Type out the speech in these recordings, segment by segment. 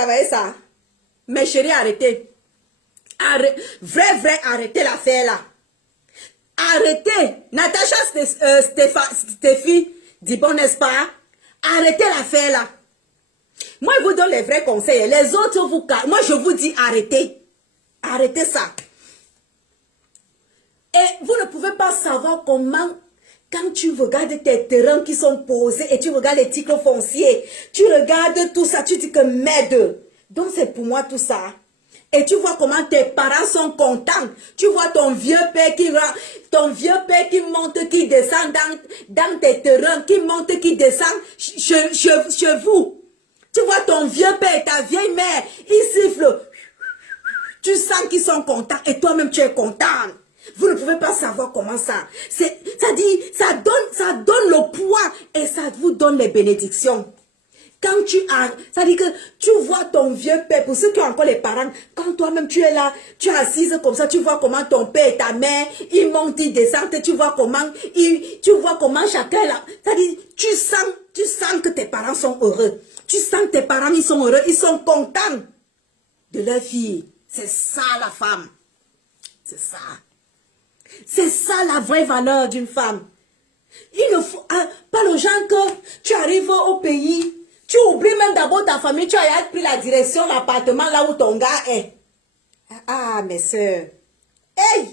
travailler ça. Mes chéris, arrêtez. Vrai, arrêtez l'affaire là. Arrêtez. Natacha Stéphie dit bon, n'est-ce pas? Arrêtez l'affaire là. Moi, je vous donne les vrais conseils. Les autres, moi, je vous dis arrêtez. Arrêtez ça. Et vous ne pouvez pas savoir comment, quand tu regardes tes terrains qui sont posés et tu regardes les titres fonciers, tu regardes tout ça, tu dis que merde. Donc, c'est pour moi tout ça. Et tu vois comment tes parents sont contents. Tu vois ton vieux père qui monte, qui descend dans tes terrains, qui monte, qui descend chez vous. Tu vois ton vieux père et ta vieille mère, ils sifflent. Tu sens qu'ils sont contents et toi-même tu es content. Vous ne pouvez pas savoir comment ça. Ça donne le poids et ça vous donne les bénédictions. Quand tu as, ça dit que tu vois ton vieux père, pour ceux qui ont encore les parents, quand toi-même tu es là, tu es assise comme ça, tu vois comment ton père et ta mère, ils montent, ils descendent, tu vois comment chacun là, ça dit, tu sens que tes parents sont heureux. Tu sens que tes parents, ils sont heureux, ils sont contents de leur fille. C'est ça la femme. C'est ça. C'est ça la vraie valeur d'une femme. Il ne faut pas aux gens que tu arrives au pays, tu oublies même d'abord ta famille, tu as pris la direction, l'appartement là où ton gars est. Ah, mes soeurs. Hey!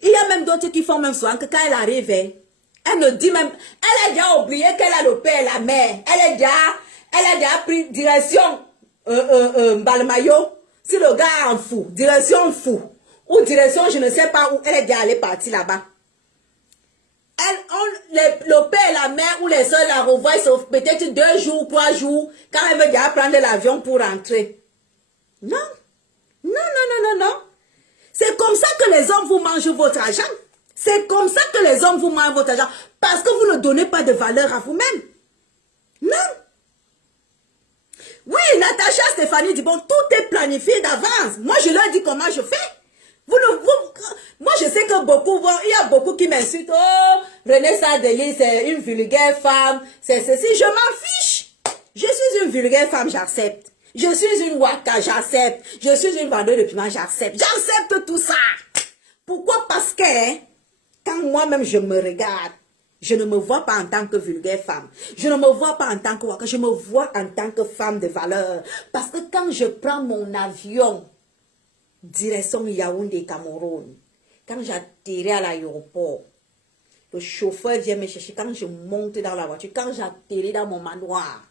Il y a même d'autres qui font même souvent que quand elle arrive, elle ne dit même, elle a déjà oublié qu'elle a le père et la mère. Elle a déjà pris direction Balmayo. Si le gars est en fou, direction fou. Ou direction, je ne sais pas où, elle est déjà allée partir là-bas. Le père et la mère ou les soeurs la revoient, sauf peut-être 2 jours, 3 jours, quand elle veut déjà prendre l'avion pour rentrer. Non. Non. C'est comme ça que les hommes vous mangent votre argent. C'est comme ça que les hommes vous mangent votre argent. Parce que vous ne donnez pas de valeur à vous-même. Non. Oui, Natacha Stéphanie dit, bon, tout est planifié d'avance. Moi, je leur dis comment je fais. Moi, je sais que il y a beaucoup qui m'insultent. Oh, René Sadeli, c'est une vulgaire femme. C'est ceci. Je m'en fiche. Je suis une vulgaire femme, j'accepte. Je suis une waka, j'accepte. Je suis une vendeuse de piment, j'accepte. J'accepte tout ça. Pourquoi? Parce que, quand moi-même je me regarde, je ne me vois pas en tant que vulgaire femme. Je ne me vois pas en tant que waka. Je me vois en tant que femme de valeur. Parce que quand je prends mon avion, direction Yaoundé, Cameroun. Quand j'atterris à l'aéroport, le chauffeur vient me chercher. Quand je monte dans la voiture, quand j'atterris dans mon manoir,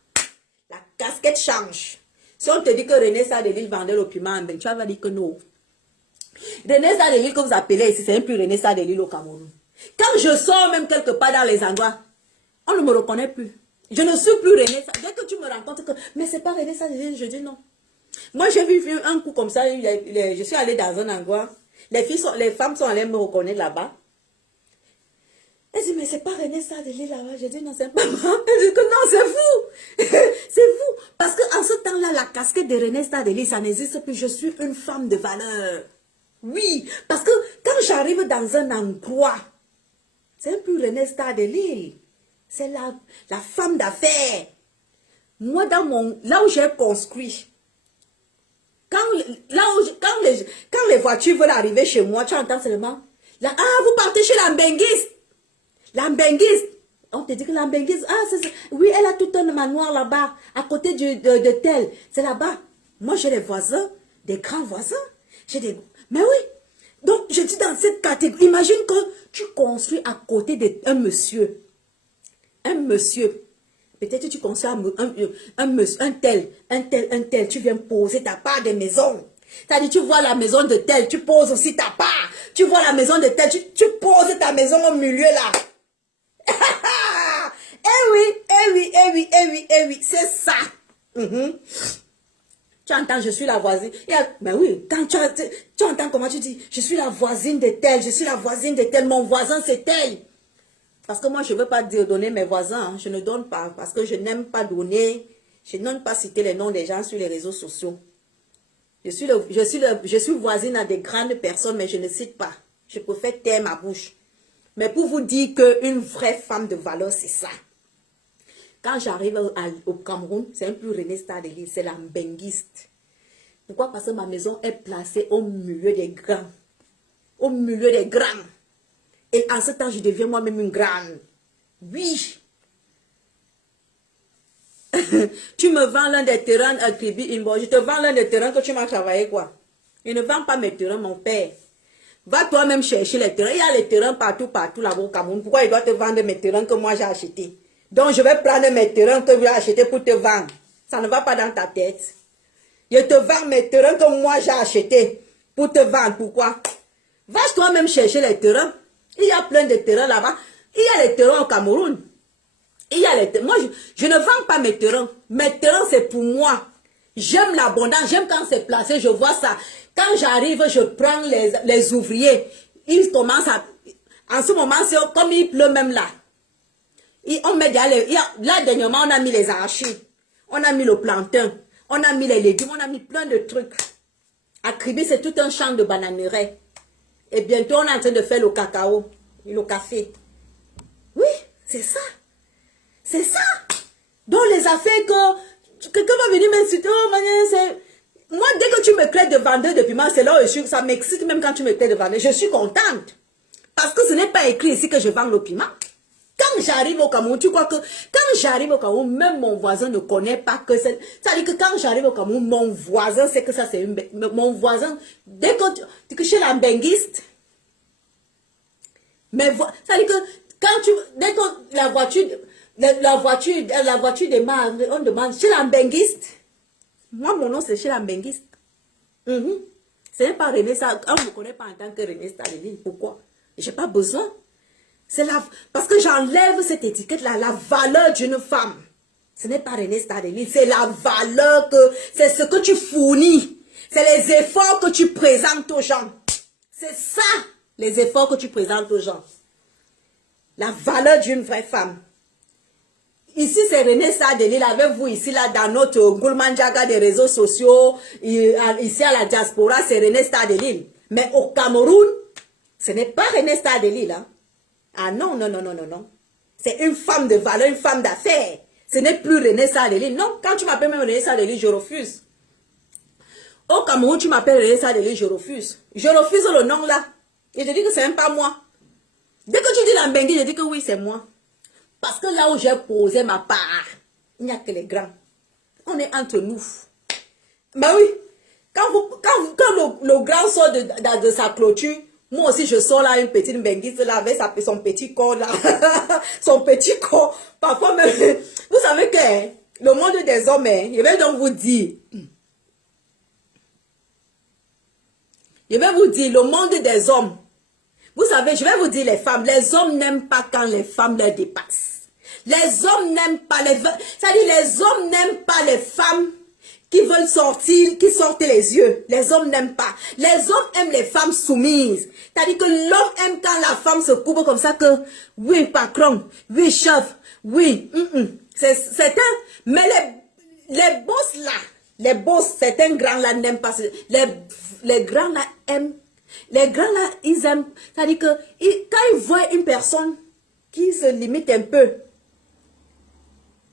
la casquette change. Si on te dit que René Sadeli vendait le piment, tu vas dire que non. René Sadeli que vous appelez ici, c'est même plus René Sadeli au Cameroun. Quand je sors même quelque part dans les endroits, on ne me reconnaît plus. Je ne suis plus René Sadeli. Dès que tu me rencontres, mais c'est pas René Sadeli, je dis non. Moi, j'ai vu un coup comme ça, je suis allée dans un endroit, les femmes sont allées me reconnaître là-bas. Elle dit, mais c'est pas René Sadeli là-bas. Je dis, non, c'est pas moi. Elle dit que non, c'est vous. C'est vous. Parce qu'en ce temps-là, la casquette de René Sadeli, ça n'existe plus. Je suis une femme de valeur. Oui, parce que quand j'arrive dans un endroit, c'est un peu René Sadeli. C'est la femme d'affaires. Moi, là où j'ai construit, quand les voitures veulent arriver chez moi, tu entends seulement, là, ah, vous partez chez l'ambenguiste. L'ambenguiste. On te dit que l'ambenguiste, oui, elle a tout un manoir là-bas, à côté de tel. C'est là-bas. Moi, j'ai des voisins, des grands voisins. Mais oui. Donc, je dis dans cette catégorie, imagine que tu construis à côté d'un monsieur. Un monsieur. Peut-être tu construis un tel. Tu viens poser ta part de maison. C'est-à-dire, tu vois la maison de tel, tu poses aussi ta part. Tu vois la maison de tel, tu poses ta maison au milieu là. Eh oui, c'est ça. Tu entends, je suis la voisine. Mais oui, quand tu entends comment tu dis, je suis la voisine de tel, je suis la voisine de tel, mon voisin c'est tel. Parce que moi, je ne veux pas donner mes voisins. Hein. Je ne donne pas parce que je n'aime pas donner. Je n'aime pas citer les noms des gens sur les réseaux sociaux. Je suis voisine à des grandes personnes, mais je ne cite pas. Je préfère taire ma bouche. Mais pour vous dire qu'une vraie femme de valeur, c'est ça. Quand j'arrive au Cameroun, c'est un plus René Stadeli, c'est la mbenguiste. Pourquoi? Parce que ma maison est placée au milieu des grands. Au milieu des grands. Et en ce temps, je deviens moi-même une grande. Oui. Tu me vends l'un des terrains à Kribi Imbo. Je te vends l'un des terrains que tu m'as travaillé, quoi. Je ne vends pas mes terrains, mon père. Va toi-même chercher les terrains. Il y a les terrains partout là-bas au Cameroun. Pourquoi il doit te vendre mes terrains que moi j'ai achetés? Donc je vais prendre mes terrains que j'ai achetés pour te vendre. Ça ne va pas dans ta tête. Je te vends mes terrains que moi j'ai achetés pour te vendre. Pourquoi? Va toi-même chercher les terrains. Il y a plein de terrains là-bas. Il y a les terrains au Cameroun. Il y a les terrains. Moi, je ne vends pas mes terrains. Mes terrains, c'est pour moi. J'aime l'abondance. J'aime quand c'est placé. Je vois ça. Quand j'arrive, je prends les ouvriers. Ils commencent à... En ce moment, c'est comme il pleut même là. On met là, dernièrement, on a mis les arachis. On a mis le plantain. On a mis les légumes. On a mis plein de trucs. À Kribi, c'est tout un champ de bananeraies. Et bientôt, on est en train de faire le cacao. Le café. Oui, c'est ça. C'est ça. Donc, les affaires que... Quelqu'un va venir m'insulter. Oh, c'est... Moi, dès que tu me crées de vendeur de piment, c'est là où ça m'excite même quand tu me crées de vendeur. Je suis contente. Parce que ce n'est pas écrit ici que je vends le piment. Quand j'arrive au Cameroun, tu crois que quand j'arrive au Cameroun, même mon voisin ne connaît pas que c'est... Ça veut dire que quand j'arrive au Cameroun, mon voisin sait que ça c'est une... Mon voisin, dès que chez la benguiste, mais ça veut dire que quand tu... Dès que la voiture démarre, on demande chez la benguiste. Moi, mon nom, c'est chez la benguiste. Ce n'est pas René ça. On ne me connaît pas en tant que René Stadeli. Pourquoi? Je n'ai pas besoin. C'est parce que j'enlève cette étiquette-là, la valeur d'une femme. Ce n'est pas René Stadeli, c'est la valeur c'est ce que tu fournis. C'est les efforts que tu présentes aux gens. C'est ça, les efforts que tu présentes aux gens. La valeur d'une vraie femme. Ici, c'est René Stadeli, avec vous ici, là, dans notre Goulmanjaga des réseaux sociaux, ici à la diaspora, c'est René Stadeli. Mais au Cameroun, ce n'est pas René Stadeli, là. Ah non, non, non, non, non, non. C'est une femme de valeur, une femme d'affaires. Ce n'est plus René Stadeli. Non, quand tu m'appelles même René Stadeli, je refuse. Au Cameroun, tu m'appelles René Stadeli, je refuse. Je refuse le nom, là. Et je dis que c'est même pas moi. Dès que tu dis la Mbengue, je dis que oui, c'est moi. Parce que là où j'ai posé ma part, il n'y a que les grands. On est entre nous. Ben oui, quand le grand sort de sa clôture, moi aussi je sors là une petite benguiste là avec son petit corps là. Son petit corps. Parfois même, vous savez que le monde des hommes, je vais donc vous dire. Je vais vous dire, le monde des hommes. Vous savez, je vais vous dire les femmes. Les hommes n'aiment pas quand les femmes les dépassent. Les hommes n'aiment pas c'est-à-dire les hommes n'aiment pas les femmes qui veulent sortir, qui sortent les yeux. Les hommes n'aiment pas. Les hommes aiment les femmes soumises. C'est-à-dire que l'homme aime quand la femme se couvre comme ça que, oui, patron, oui, chef, oui, c'est un, mais les boss là, les boss, certains grands là n'aiment pas, les grands là aiment, les grands là, ils aiment, c'est-à-dire que, quand ils voient une personne qui se limite un peu,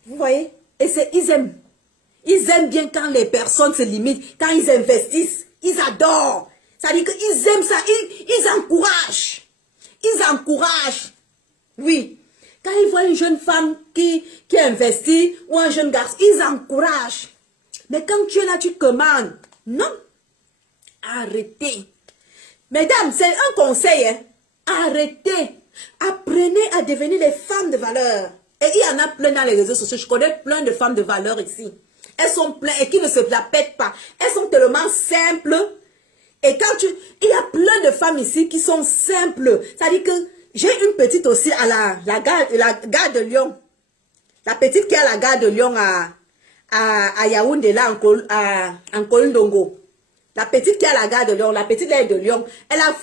vous voyez, et ils aiment. Ils aiment bien quand les personnes se limitent, quand ils investissent, ils adorent. Ça veut dire qu'ils aiment ça, ils encouragent. Ils encouragent. Oui. Quand ils voient une jeune femme qui investit, ou un jeune garçon, ils encouragent. Mais quand tu es là, tu commandes. Non. Arrêtez. Mesdames, c'est un conseil. Hein? Arrêtez. Apprenez à devenir des femmes de valeur. Et il y en a plein dans les réseaux sociaux. Je connais plein de femmes de valeur ici. Elles sont pleines et qui ne se la pètent pas. Elles sont tellement simples. Et quand il y a plein de femmes ici qui sont simples. C'est-à-dire que j'ai une petite aussi à la gare de Lyon. La petite qui est à la gare de Lyon à Yaoundé, là, en Kolndongo. La petite qui est à la gare de Lyon. La petite là est de Lyon. Elle a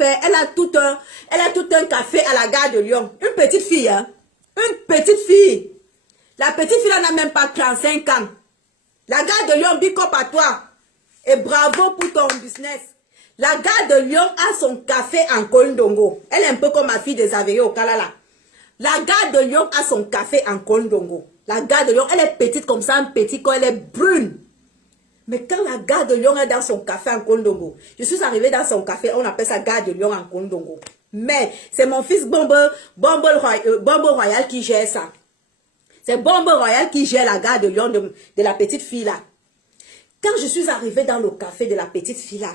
tout un café à la gare de Lyon. Une petite fille, hein. Une petite fille. La petite fille n'a même pas 35 ans. La gare de Lyon, big up à toi. Et bravo pour ton business. La gare de Lyon a son café en Kolndongo. Elle est un peu comme ma fille des Aveillés au Kalala. La gare de Lyon a son café en Kolndongo. La gare de Lyon, elle est petite comme ça, un petit corps, elle est brune. Mais quand la gare de Lyon est dans son café en Kondongo, je suis arrivée dans son café, on appelle ça gare de Lyon en Kondongo. Mais c'est mon fils Bombo Royal qui gère ça. C'est Bombo Royal qui gère la gare de Lyon de la petite fille là. Quand je suis arrivée dans le café de la petite fille là,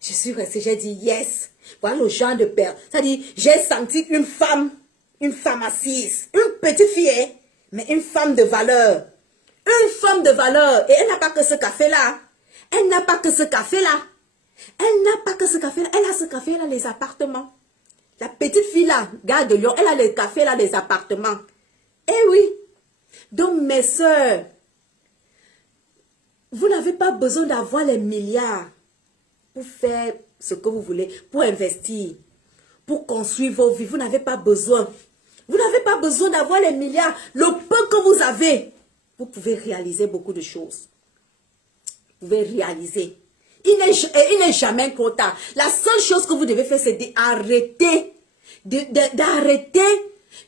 je suis restée, j'ai dit yes. Voilà le genre de père. C'est-à-dire, j'ai senti une femme assise, une petite fille, hein, mais une femme de valeur. Une femme de valeur. Et elle n'a pas que ce café-là. Elle n'a pas que ce café-là. Elle n'a pas que ce café-là. Elle a ce café, elle a les appartements. La petite fille-là, gare de Lyon, elle a le café, elle a les appartements. Eh oui. Donc, mes soeurs, vous n'avez pas besoin d'avoir les milliards pour faire ce que vous voulez, pour investir, pour construire vos vies. Vous n'avez pas besoin. Vous n'avez pas besoin d'avoir les milliards. Le peu que vous avez, vous pouvez réaliser beaucoup de choses. Vous pouvez réaliser. Il n'est jamais trop tard. La seule chose que vous devez faire, c'est d'arrêter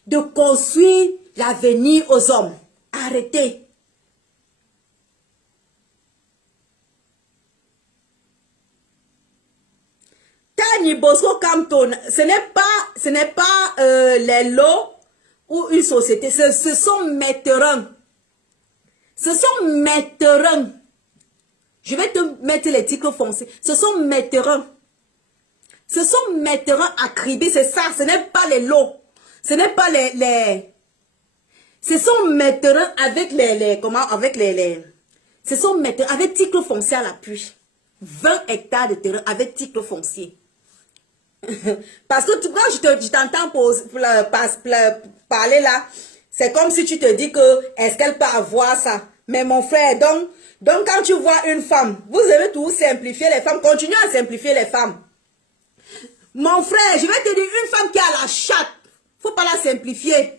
de construire l'avenir aux hommes. Arrêtez. Tani Bosco Campton, ce n'est pas les lots ou une société. Ce sont mes terrains. Ce sont mes terrains. Je vais te mettre les titres fonciers. Ce sont mes terrains. Ce sont mes terrains à Kribi, c'est ça. Ce n'est pas les lots. Ce n'est pas les... Ce sont mes terrains avec ce sont mes terrains avec titre foncier à l'appui. 20 hectares de terrain avec titre foncier. Parce que quand je t'entends parler là, c'est comme si tu te dis que est-ce qu'elle peut avoir ça? Mais mon frère, donc quand tu vois une femme, vous devez tout simplifier les femmes, continuez à simplifier les femmes. Mon frère, je vais te dire, une femme qui a la chatte, faut pas la simplifier.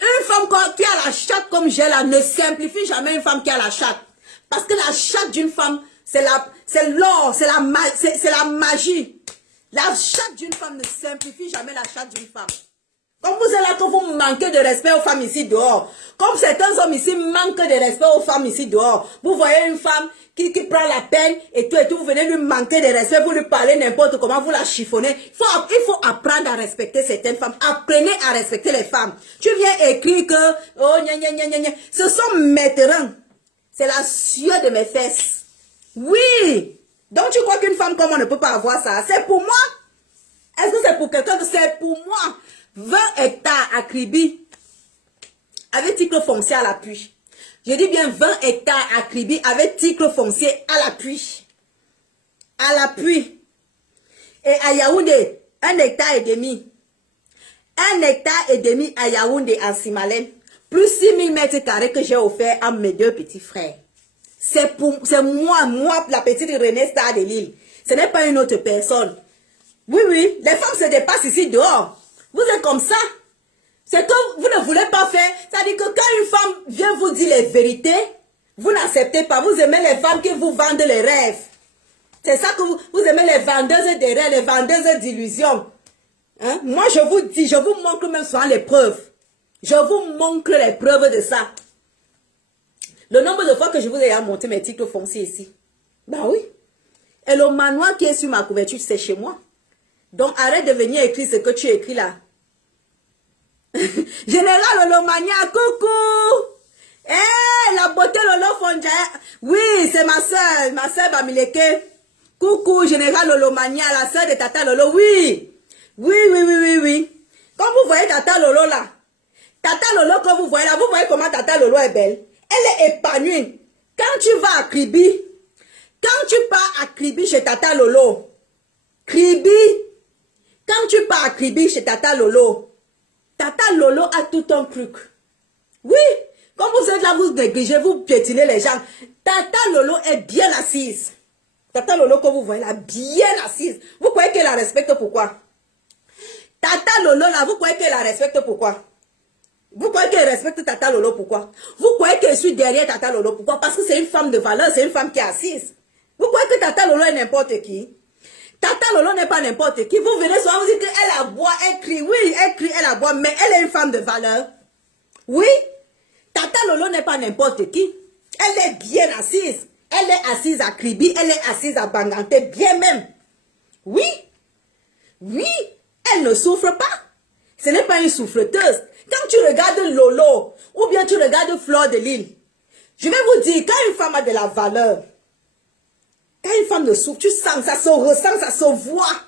Une femme qui a la chatte comme j'ai là, ne simplifie jamais une femme qui a la chatte. Parce que la chatte d'une femme, c'est l'or, c'est la magie. La chatte d'une femme ne simplifie jamais la chatte d'une femme. Comme vous êtes là que vous manquez de respect aux femmes ici dehors. Comme certains hommes ici manquent de respect aux femmes ici dehors. Vous voyez une femme qui prend la peine et tout, vous venez lui manquer de respect, vous lui parlez n'importe comment, vous la chiffonnez. Il faut apprendre à respecter certaines femmes. Apprenez à respecter les femmes. Tu viens écrire que, oh, gna gna gna gna gna. Ce sont mes terrains. C'est la sueur de mes fesses. Oui. Donc tu crois qu'une femme comme moi ne peut pas avoir ça? C'est pour moi? Est-ce que c'est pour quelqu'un? C'est pour moi. 20 hectares à Kribi, avec titre foncier à l'appui. Je dis bien 20 hectares à Kribi, avec titre foncier à l'appui. À l'appui. Et à Yaoundé, 1 hectare et demi. 1 hectare et demi à Yaoundé, en Simalène. Plus 6000 mètres carrés que j'ai offert à mes 2 petits frères. C'est moi, la petite Renée Star de Lille. Ce n'est pas une autre personne. Oui, oui, les femmes se dépassent ici dehors. Vous êtes comme ça. C'est que vous ne voulez pas faire. C'est-à-dire que quand une femme vient vous dire les vérités, vous n'acceptez pas. Vous aimez les femmes qui vous vendent les rêves. C'est ça que vous aimez les vendeuses de rêves, les vendeuses d'illusions. Hein? Moi, je vous dis, je vous montre même souvent les preuves. Je vous montre les preuves de ça. Le nombre de fois que je vous ai montré mes titres fonciers ici. Ben oui. Et le manoir qui est sur ma couverture, c'est chez moi. Donc, arrête de venir écrire ce que tu écris là. Général Lolomania, coucou! Eh, la beauté Lolo Fonja. Oui, c'est ma soeur Bamileke. Coucou, Général Lolomania, la soeur de Tata Lolo. Oui. Oui, oui, oui, oui, oui. Comme vous voyez Tata Lolo là. Tata Lolo, comme vous voyez là, vous voyez comment Tata Lolo est belle. Elle est épanouie. Quand tu vas à Kribi, quand tu pars à Kribi chez Tata Lolo, Kribi, quand tu pars à Kribi chez Tata Lolo a tout un truc. Oui, comme vous êtes là, vous négligez, vous piétinez les gens. Tata Lolo est bien assise. Tata Lolo, que vous voyez là, bien assise. Vous croyez qu'elle la respecte pourquoi? Tata Lolo là, vous croyez qu'elle la respecte pourquoi? Vous croyez qu'elle respecte Tata Lolo pourquoi? Vous croyez que je suis derrière Tata Lolo pourquoi? Parce que c'est une femme de valeur, c'est une femme qui est assise. Vous croyez que Tata Lolo est n'importe qui? Tata Lolo n'est pas n'importe qui. Vous venez souvent vous dire qu'elle aboie, elle crie. Oui, elle crie, elle aboie, mais elle est une femme de valeur. Oui. Tata Lolo n'est pas n'importe qui. Elle est bien assise. Elle est assise à Kribi, elle est assise à Banganté, bien même. Oui, oui, elle ne souffre pas. Ce n'est pas une souffreteuse. Quand tu regardes Lolo, ou bien tu regardes Fleur de Lille, je vais vous dire, quand une femme a de la valeur, quand une femme ne souffre, tu sens, ça se ressent, ça se voit.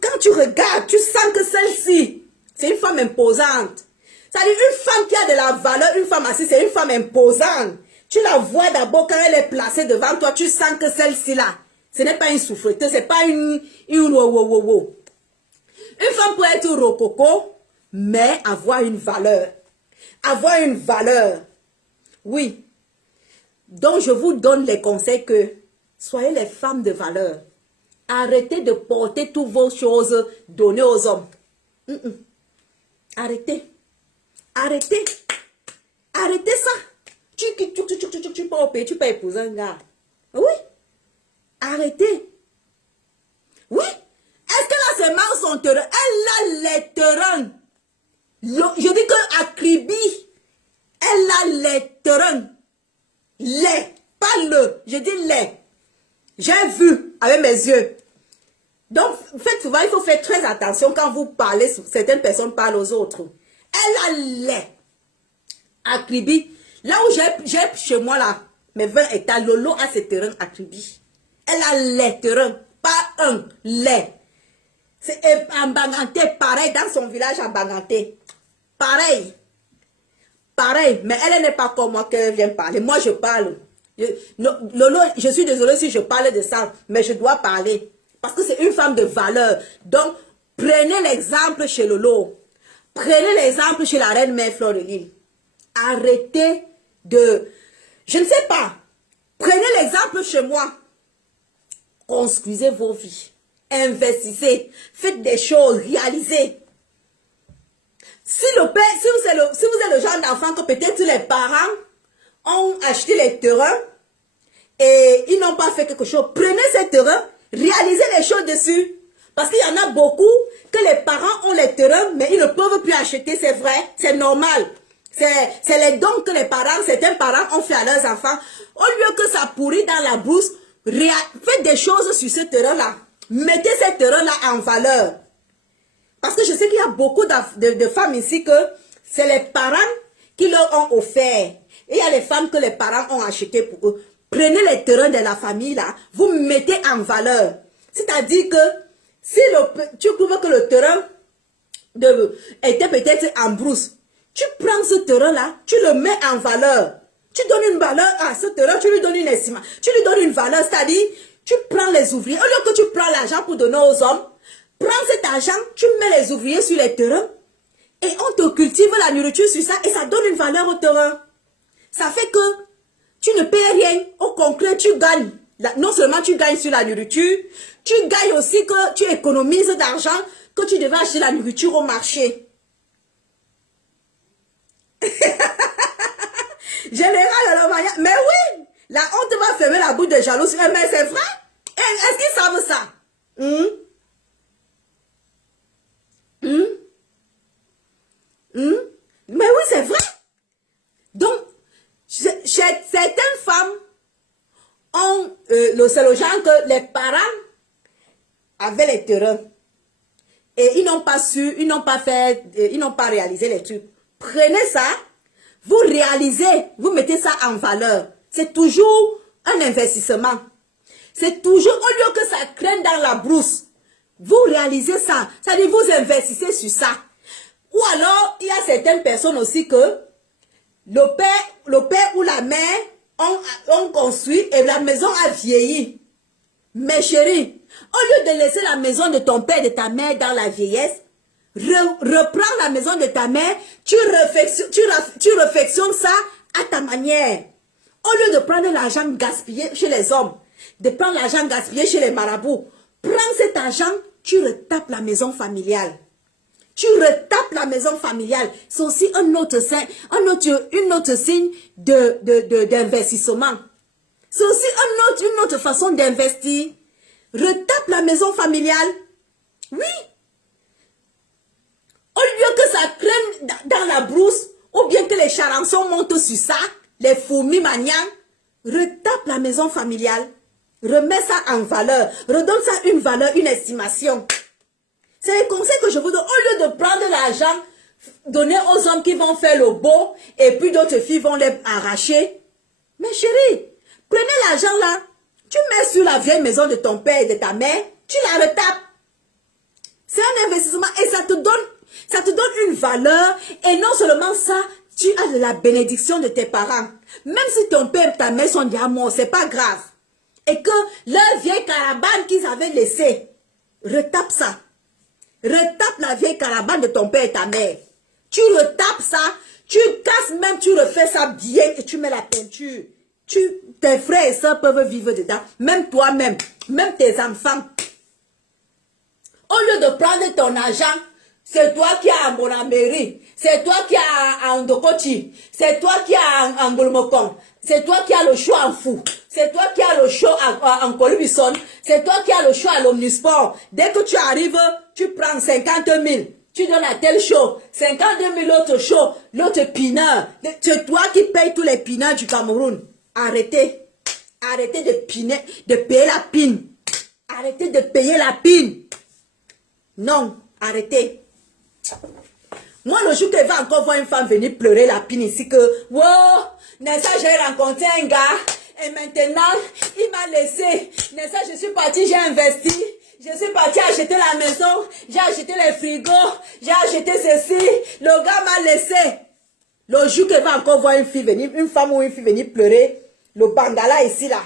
Quand tu regardes, tu sens que celle-ci, c'est une femme imposante. C'est-à-dire une femme qui a de la valeur, une femme assise, c'est une femme imposante. Tu la vois d'abord quand elle est placée devant toi, tu sens que celle-ci là, ce n'est pas une souffreteuse, c'est pas une wow. Une femme peut être rococo, mais avoir une valeur. Avoir une valeur. Oui. Donc je vous donne les conseils que soyez les femmes de valeur. Arrêtez de porter toutes vos choses données aux hommes. Arrêtez. Arrêtez. Arrêtez ça. Tu peux au pays, tu peux épouser un gars. Oui. Arrêtez. Oui. Est-ce que la semence son terrain? Elle a les terrains. Je dis que à Kribi, elle a les terrains. Les. Pas le. Je dis les. J'ai vu avec mes yeux. Donc, faites souvent, il faut faire très attention quand vous parlez, certaines personnes parlent aux autres. Elle a les. À Kribi, là où j'ai chez moi là, mes 20 hectares, Lolo a ses terrains à Kribi. Elle a les terrains, pas un, les. C'est en Banganté, pareil, dans son village à Banganté. Pareil. Pareil, mais elle n'est pas comme moi qu'elle vient parler. Moi, je parle. Lolo, je suis désolée si je parle de ça, mais je dois parler. Parce que c'est une femme de valeur. Donc, prenez l'exemple chez Lolo. Prenez l'exemple chez la reine mère Fleur de Lille. Arrêtez de... Je ne sais pas. Prenez l'exemple chez moi. Construisez vos vies. Investissez. Faites des choses. Réalisez. Si vous êtes le genre d'enfant que peut-être les parents ont acheté les terrains et ils n'ont pas fait quelque chose, prenez ces terrains, réalisez les choses dessus. Parce qu'il y en a beaucoup que les parents ont les terrains, mais ils ne peuvent plus acheter, c'est vrai, c'est normal. C'est les dons que les parents, certains parents ont fait à leurs enfants. Au lieu que ça pourrit dans la bourse, faites des choses sur ce terrain-là. Mettez ce terrain-là en valeur. Parce que je sais qu'il y a beaucoup de femmes ici que c'est les parents qui leur ont offert. Et il y a les femmes que les parents ont acheté pour eux. Prenez les terrains de la famille là, vous mettez en valeur. C'est-à-dire que si tu trouves que le terrain était peut-être en brousse, tu prends ce terrain là, tu le mets en valeur. Tu donnes une valeur à ce terrain, tu lui donnes une estimation, tu lui donnes une valeur, c'est-à-dire tu prends les ouvriers. Au lieu que tu prends l'argent pour donner aux hommes, prends cet argent, tu mets les ouvriers sur les terrains et on te cultive la nourriture sur ça et ça donne une valeur au terrain. Ça fait que tu ne payes rien. Au concret, tu gagnes. Non seulement tu gagnes sur la nourriture, tu gagnes aussi que tu économises d'argent que tu devais acheter la nourriture au marché. Général, mais oui, la honte va fermer la bouche de jaloux. Mais c'est vrai. Est-ce qu'ils savent ça? Mais oui, c'est vrai. Donc, certaines femmes ont c'est le genre que les parents avaient les terrains et ils n'ont pas su, ils n'ont pas réalisé les trucs. Prenez ça, vous réalisez, vous mettez ça en valeur. C'est toujours un investissement. C'est toujours, au lieu que ça traîne dans la brousse, vous réalisez ça. C'est-à-dire, vous investissez sur ça. Ou alors, il y a certaines personnes aussi que le père ou la mère ont construit et la maison a vieilli. Mais chérie, au lieu de laisser la maison de ton père et de ta mère dans la vieillesse, reprends la maison de ta mère, tu réfectionnes ça à ta manière. Au lieu de prendre l'argent gaspillé chez les hommes, de prendre l'argent gaspillé chez les marabouts, prends cet argent, tu retapes la maison familiale. Tu retapes la maison familiale. C'est aussi une autre signe d'investissement. C'est aussi une autre façon d'investir. Retape la maison familiale. Oui. Au lieu que ça traîne dans la brousse, ou bien que les charançons montent sur ça, les fourmis maniants, retape la maison familiale, remets ça en valeur, redonne ça une valeur, une estimation. C'est les conseils que je vous donne. Au lieu de prendre l'argent, donner aux hommes qui vont faire le beau, et puis d'autres filles vont les arracher. Mais chérie, prenez l'argent là, tu mets sur la vieille maison de ton père et de ta mère, tu la retapes. C'est un investissement et ça te donne une valeur. Et non seulement ça, tu as de la bénédiction de tes parents. Même si ton père et ta mère sont déjà morts, c'est pas grave. Et que leur vieille caravane qu'ils avaient laissée, retape ça. Retape la vieille caravane de ton père et ta mère. Tu retapes ça, tu casses même, tu refais ça bien et tu mets la peinture. Tes frères et soeurs peuvent vivre dedans, même toi-même, même tes enfants. Au lieu de prendre ton argent, c'est toi qui as en Bonameri, c'est toi qui as en Ndokoti, c'est toi qui as en Golmokon, c'est toi qui as le show en Fou, c'est toi qui as le show en Colubison, c'est toi qui as le show à l'Omnisport. Dès que tu arrives, tu prends 50 000, tu donnes à tel show, 52 000 l'autre show, l'autre pineur. C'est toi qui payes tous les pineurs du Cameroun. Arrêtez. Arrêtez de payer la pine. Arrêtez de payer la pine. Non, arrêtez. Moi, le jour qu'elle va encore voir une femme venir pleurer la pine ici que, wow, n'est-ce pas, j'ai rencontré un gars, et maintenant, il m'a laissé. N'est-ce pas, je suis partie, j'ai investi, je suis partie acheter la maison, j'ai acheté les frigos, j'ai acheté ceci, le gars m'a laissé. Le jour qu'elle va encore voir une fille venir, une femme ou une fille venir pleurer, le bangala ici là.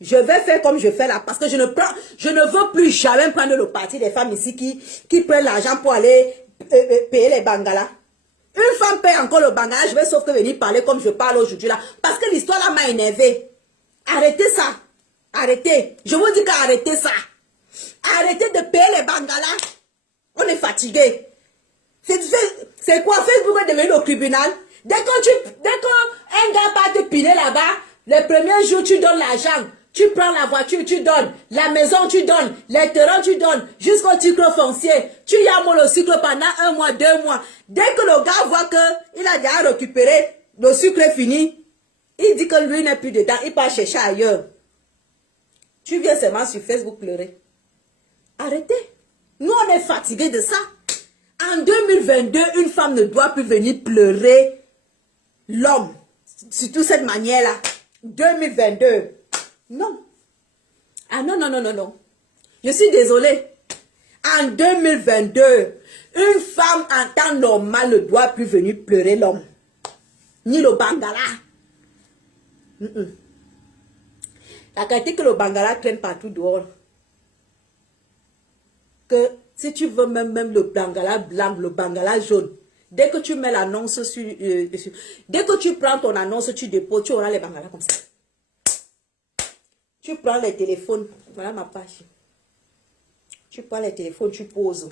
Je vais faire comme je fais là, parce que je ne veux plus jamais prendre le parti des femmes ici qui prennent l'argent pour aller payer les bangalas. Une femme paye encore le bangala, je vais sauf que venir parler comme je parle aujourd'hui là, parce que l'histoire là m'a énervé. Arrêtez ça. Arrêtez. Je vous dis qu'arrêtez ça. Arrêtez de payer les bangalas. On est fatigué. C'est quoi? Facebook est devenu au tribunal. Dès qu'un gars part te piner là-bas, le premier jour tu donnes l'argent. Tu prends la voiture, tu donnes. La maison, tu donnes. Les terrains, tu donnes. Jusqu'au titre foncier. Tu y as le sucre pendant 1 mois, 2 mois. Dès que le gars voit qu'il a déjà récupéré, le sucre est fini. Il dit que lui n'est plus dedans. Il part chercher ailleurs. Tu viens seulement sur Facebook pleurer. Arrêtez. Nous, on est fatigués de ça. En 2022, une femme ne doit plus venir pleurer l'homme. Surtout cette manière-là. 2022. Non. Ah non, non, non, non, non. Je suis désolée. En 2022, une femme en temps normal ne doit plus venir pleurer l'homme. Ni le bangala. La qualité que le bangala traîne partout dehors. Que si tu veux même le bangala blanc, le bangala jaune, dès que tu mets l'annonce sur... dès que tu prends ton annonce, tu déposes, tu auras les bangalas comme ça. Tu prends les téléphones, voilà ma page. Tu prends les téléphones, tu poses.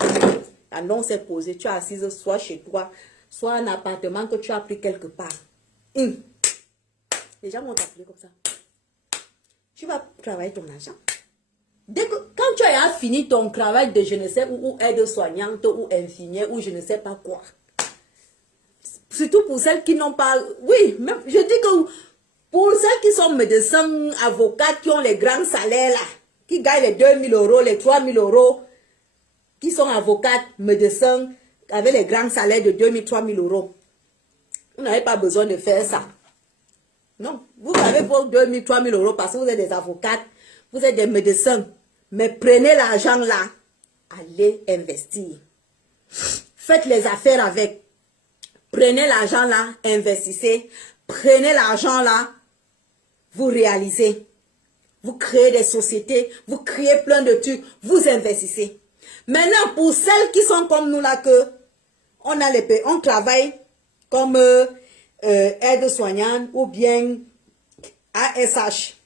L'annonce est posée, tu es assise soit chez toi, soit un appartement que tu as pris quelque part. Les gens vont t'appeler comme ça. Tu vas travailler ton argent. Quand tu as fini ton travail de je ne sais où aide-soignante ou infirmière ou je ne sais pas quoi. Surtout pour celles qui n'ont pas... Oui, même, je dis que... Pour ceux qui sont médecins, avocats, qui ont les grands salaires là, qui gagnent les 2 000 euros, les 3 000 euros, qui sont avocats, médecins, avec les grands salaires de 2 000, 3 000 euros. Vous n'avez pas besoin de faire ça. Non, vous avez vos 2 000, 3 000 euros parce que vous êtes des avocats, vous êtes des médecins. Mais prenez l'argent là, allez investir. Faites les affaires avec. Prenez l'argent là, investissez. Prenez l'argent là, vous réalisez. Vous créez des sociétés, vous créez plein de trucs, vous investissez. Maintenant, pour celles qui sont comme nous là, que on travaille comme aide-soignante ou bien ASH,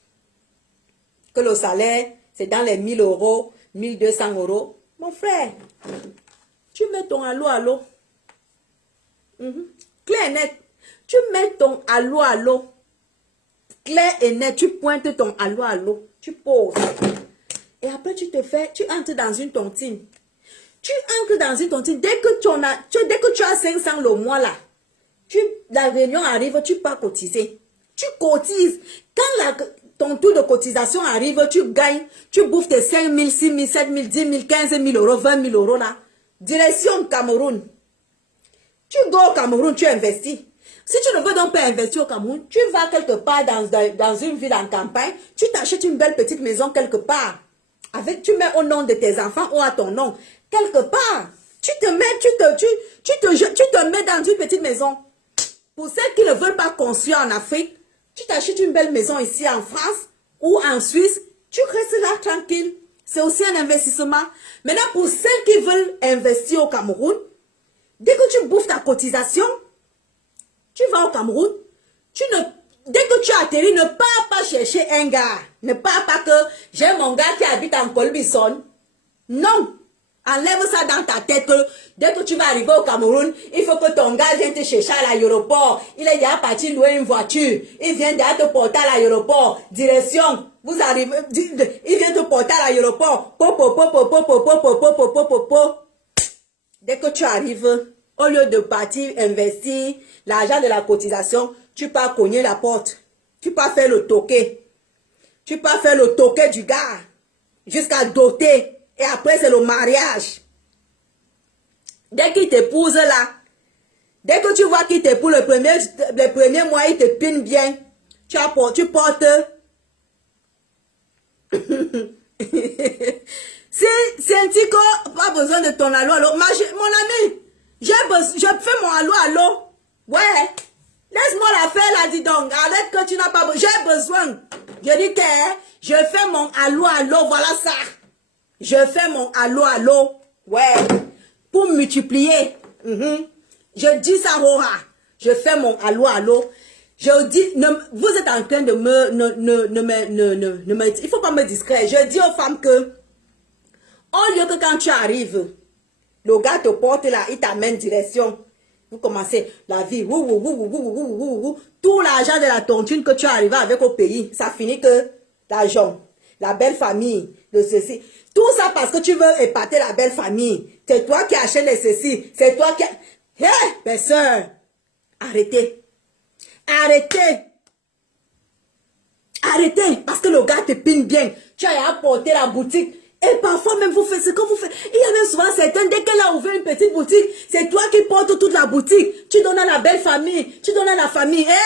que le salaire, c'est dans les 1 000 euros, 1 200 euros. Mon frère, tu mets ton allô. Clair et net. Tu mets ton allô. Clair et net, tu pointes ton allô. Tu poses. Et après, tu entres dans une tontine. Tu entres dans une tontine, dès que tu as 500 le mois là, la réunion arrive, tu pars cotiser. Tu cotises. Quand ton tour de cotisation arrive, tu gagnes, tu bouffes tes 5 000, 6 000, 7 000, 10 000, 15 000 euros, 20 000 euros là. Direction Cameroun. Tu vas au Cameroun, tu investis. Si tu ne veux donc pas investir au Cameroun, tu vas quelque part dans une ville en campagne, tu t'achètes une belle petite maison quelque part. Tu mets au nom de tes enfants ou à ton nom. Quelque part. Tu te mets dans une petite maison. Pour celles qui ne veulent pas construire en Afrique, tu t'achètes une belle maison ici en France ou en Suisse, tu restes là tranquille. C'est aussi un investissement. Maintenant, pour celles qui veulent investir au Cameroun, dès que tu bouffes ta cotisation, tu vas au Cameroun, dès que tu atterris, ne pars pas chercher un gars. Ne pars pas que j'ai mon gars qui habite en Colbison. Non. Enlève ça dans ta tête que dès que tu vas arriver au Cameroun, il faut que ton gars vienne te chercher à l'aéroport. Il est déjà parti louer une voiture. Il vient déjà te porter à l'aéroport. Direction. Vous arrivez. Il vient te porter à l'aéroport. Dès que tu arrives, au lieu de partir investir l'argent de la cotisation, tu pars cogner la porte. Tu pars faire le toqué. Tu pars faire le toqué du gars. Jusqu'à doter. Et après, c'est le mariage. Dès qu'il t'épouse là, dès que tu vois qu'il t'épouse le premier mois, il te pine bien. Tu portes. Si un petit corps, pas besoin de ton allô. Mon ami, je fais mon allô. Ouais. Laisse-moi la faire là, dis donc. Arrête que tu n'as pas besoin. J'ai besoin. Je dis, je fais mon allô, voilà ça. Je fais mon allô. Ouais. Pour multiplier. Je dis ça, Rora. Je fais mon allô. Je dis, vous êtes en train de il faut pas me distraire. Je dis aux femmes que, au lieu que quand tu arrives, le gars te porte là, il t'amène direction. Vous commencez la vie. Tout l'argent de la tontine que tu arrives avec au pays, ça finit que l'argent, la belle famille, le ceci. Tout ça parce que tu veux épater la belle famille. C'est toi qui achètes les ceci. C'est toi qui... Hé, mes soeurs, arrêtez. Arrêtez. Arrêtez. Parce que le gars te pine bien. Tu as apporté la boutique. Et parfois même vous faites ce que vous faites. Il y a même souvent certains, dès qu'elle a ouvert une petite boutique, c'est toi qui portes toute la boutique. Tu donnes à la belle famille. Tu donnes à la famille. Hé,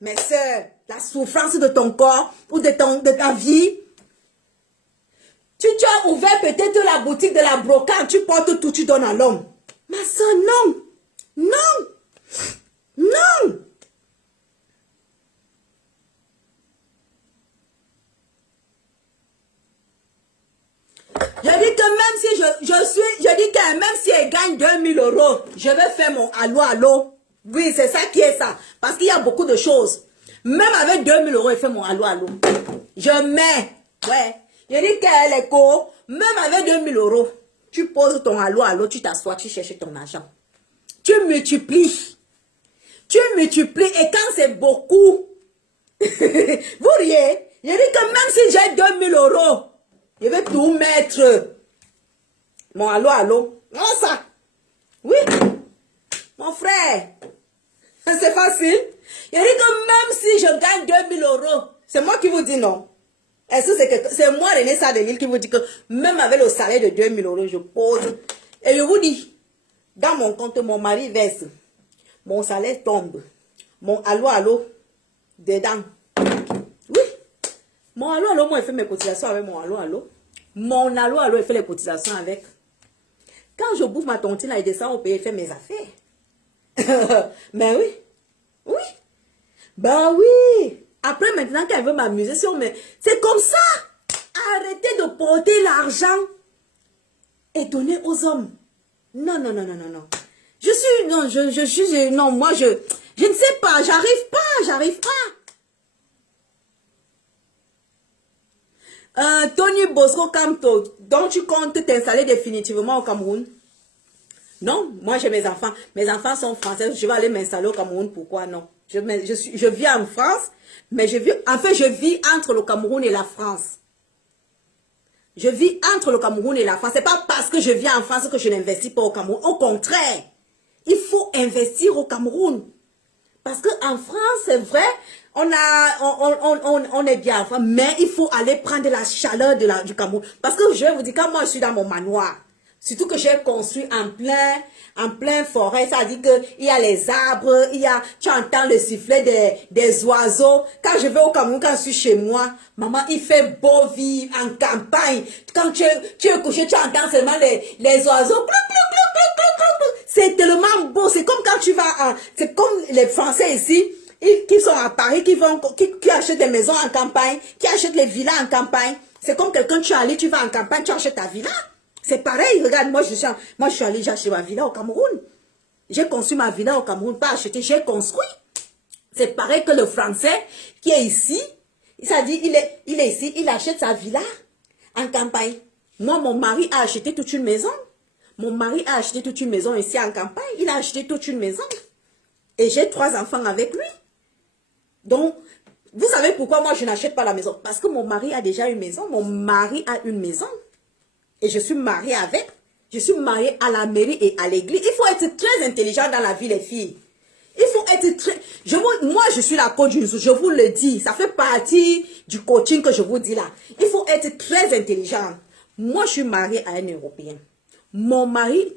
mes soeurs, la souffrance de ton corps ou de ta vie. Tu as ouvert peut-être la boutique de la brocante, tu portes tout, tu donnes à l'homme. Ma soeur, non. Non. Non. Je dis que même si même si elle gagne 2000 euros, je vais faire mon allô. Oui, c'est ça qui est ça. Parce qu'il y a beaucoup de choses. Même avec 2000 euros, elle fait mon allô. Je mets, ouais. Je dis qu'elle est co, même avec 2000 euros, tu poses ton allô, tu t'assois, tu cherches ton argent. Tu multiplies. Tu multiplies et quand c'est beaucoup, vous riez. Je dis que même si j'ai 2000 euros, je vais tout mettre. Mon allô. Non, ça. Oui. Mon frère. C'est facile. Je dis que même si je gagne 2000 euros, c'est moi qui vous dis non. Est-ce que c'est moi, René Sadeville, qui vous dit que même avec le salaire de 2000 euros, je pose. Et je vous dis, dans mon compte, mon mari verse. Mon salaire tombe. Mon allô, dedans. Oui. Mon allô, moi, il fait mes cotisations avec mon allô. Mon allô, il fait les cotisations avec. Quand je bouffe ma tontine, il descend au pays, il fait mes affaires. Mais oui. Oui. Ben oui. Après, maintenant qu'elle veut m'amuser, c'est comme ça. Arrêtez de porter l'argent et donner aux hommes. Non, non, non, non, non, non. Non, moi, je ne sais pas, j'arrive pas. Tony Bosco Camto, donc tu comptes t'installer définitivement au Cameroun? Non, moi j'ai mes enfants. Mes enfants sont français, je vais aller m'installer au Cameroun, pourquoi non? Je vis en France, mais je vis entre le Cameroun et la France. Je vis entre le Cameroun et la France. Ce n'est pas parce que je vis en France que je n'investis pas au Cameroun. Au contraire, il faut investir au Cameroun. Parce qu'en France, c'est vrai, on est bien en France, mais il faut aller prendre la chaleur du Cameroun. Parce que je vais vous dire, quand moi je suis dans mon manoir, surtout que j'ai construit en plein forêt, ça dit qu'il y a les arbres, tu entends le sifflet des oiseaux. Quand je vais au Cameroun, quand je suis chez moi, maman, il fait beau vivre en campagne. Quand tu es couché, tu entends seulement les oiseaux. C'est tellement beau. C'est comme quand tu vas, c'est comme les Français ici, qui sont à Paris, qui achètent des maisons en campagne, qui achètent les villas en campagne. C'est comme quelqu'un, tu es allé, tu vas en campagne, tu achètes ta villa. C'est pareil, regarde, moi je suis allé, j'ai acheté ma villa au Cameroun. J'ai construit ma villa au Cameroun, pas acheté, j'ai construit. C'est pareil que le Français qui est ici, ça dit, il est ici, il achète sa villa en campagne. Moi, mon mari a acheté toute une maison. Mon mari a acheté toute une maison ici en campagne. Il a acheté toute une maison. Et j'ai 3 enfants avec lui. Donc, vous savez pourquoi moi je n'achète pas la maison? Parce que mon mari a déjà une maison. Mon mari a une maison. Et je suis mariée avec. Je suis mariée à la mairie et à l'église. Il faut être très intelligent dans la vie, les filles. Il faut être très... Moi, je suis la coach d'une je vous le dis. Ça fait partie du coaching que je vous dis là. Il faut être très intelligent. Moi, je suis mariée à un Européen. Mon mari,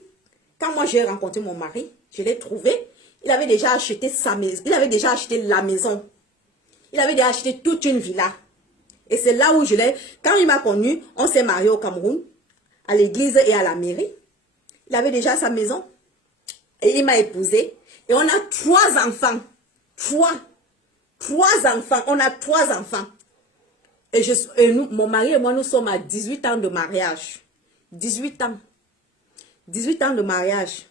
quand moi j'ai rencontré mon mari, je l'ai trouvé, il avait déjà acheté sa maison. Il avait déjà acheté la maison. Il avait déjà acheté toute une villa. Et c'est là où je l'ai... Quand il m'a connu, on s'est marié au Cameroun, à l'église et à la mairie. Il avait déjà sa maison. Et il m'a épousée. Et on a 3 enfants. 3 enfants. On a 3 enfants. Et nous, mon mari et moi, nous sommes à 18 ans de mariage. 18 ans. 18 ans de mariage.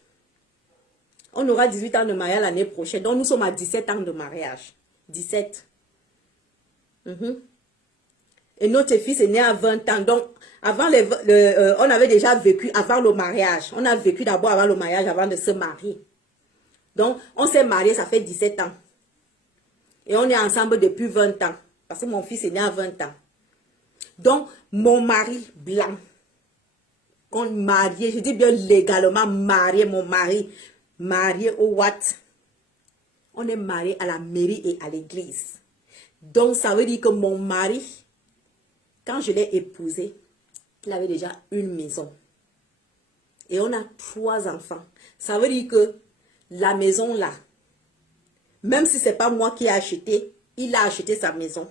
On aura 18 ans de mariage l'année prochaine. Donc, nous sommes à 17 ans de mariage. 17. Et notre fils est né à 20 ans. Donc, avant on avait déjà vécu avant le mariage. On a vécu d'abord avant le mariage, avant de se marier. Donc, on s'est marié, ça fait 17 ans. Et on est ensemble depuis 20 ans. Parce que mon fils est né à 20 ans. Donc, mon mari blanc, qu'on marié, je dis bien légalement marié, mon mari, marié au Watt. On est marié à la mairie et à l'église. Donc, ça veut dire que mon mari, quand je l'ai épousé, il avait déjà une maison. Et on a 3 enfants. Ça veut dire que la maison là, même si ce n'est pas moi qui ai acheté, il a acheté sa maison.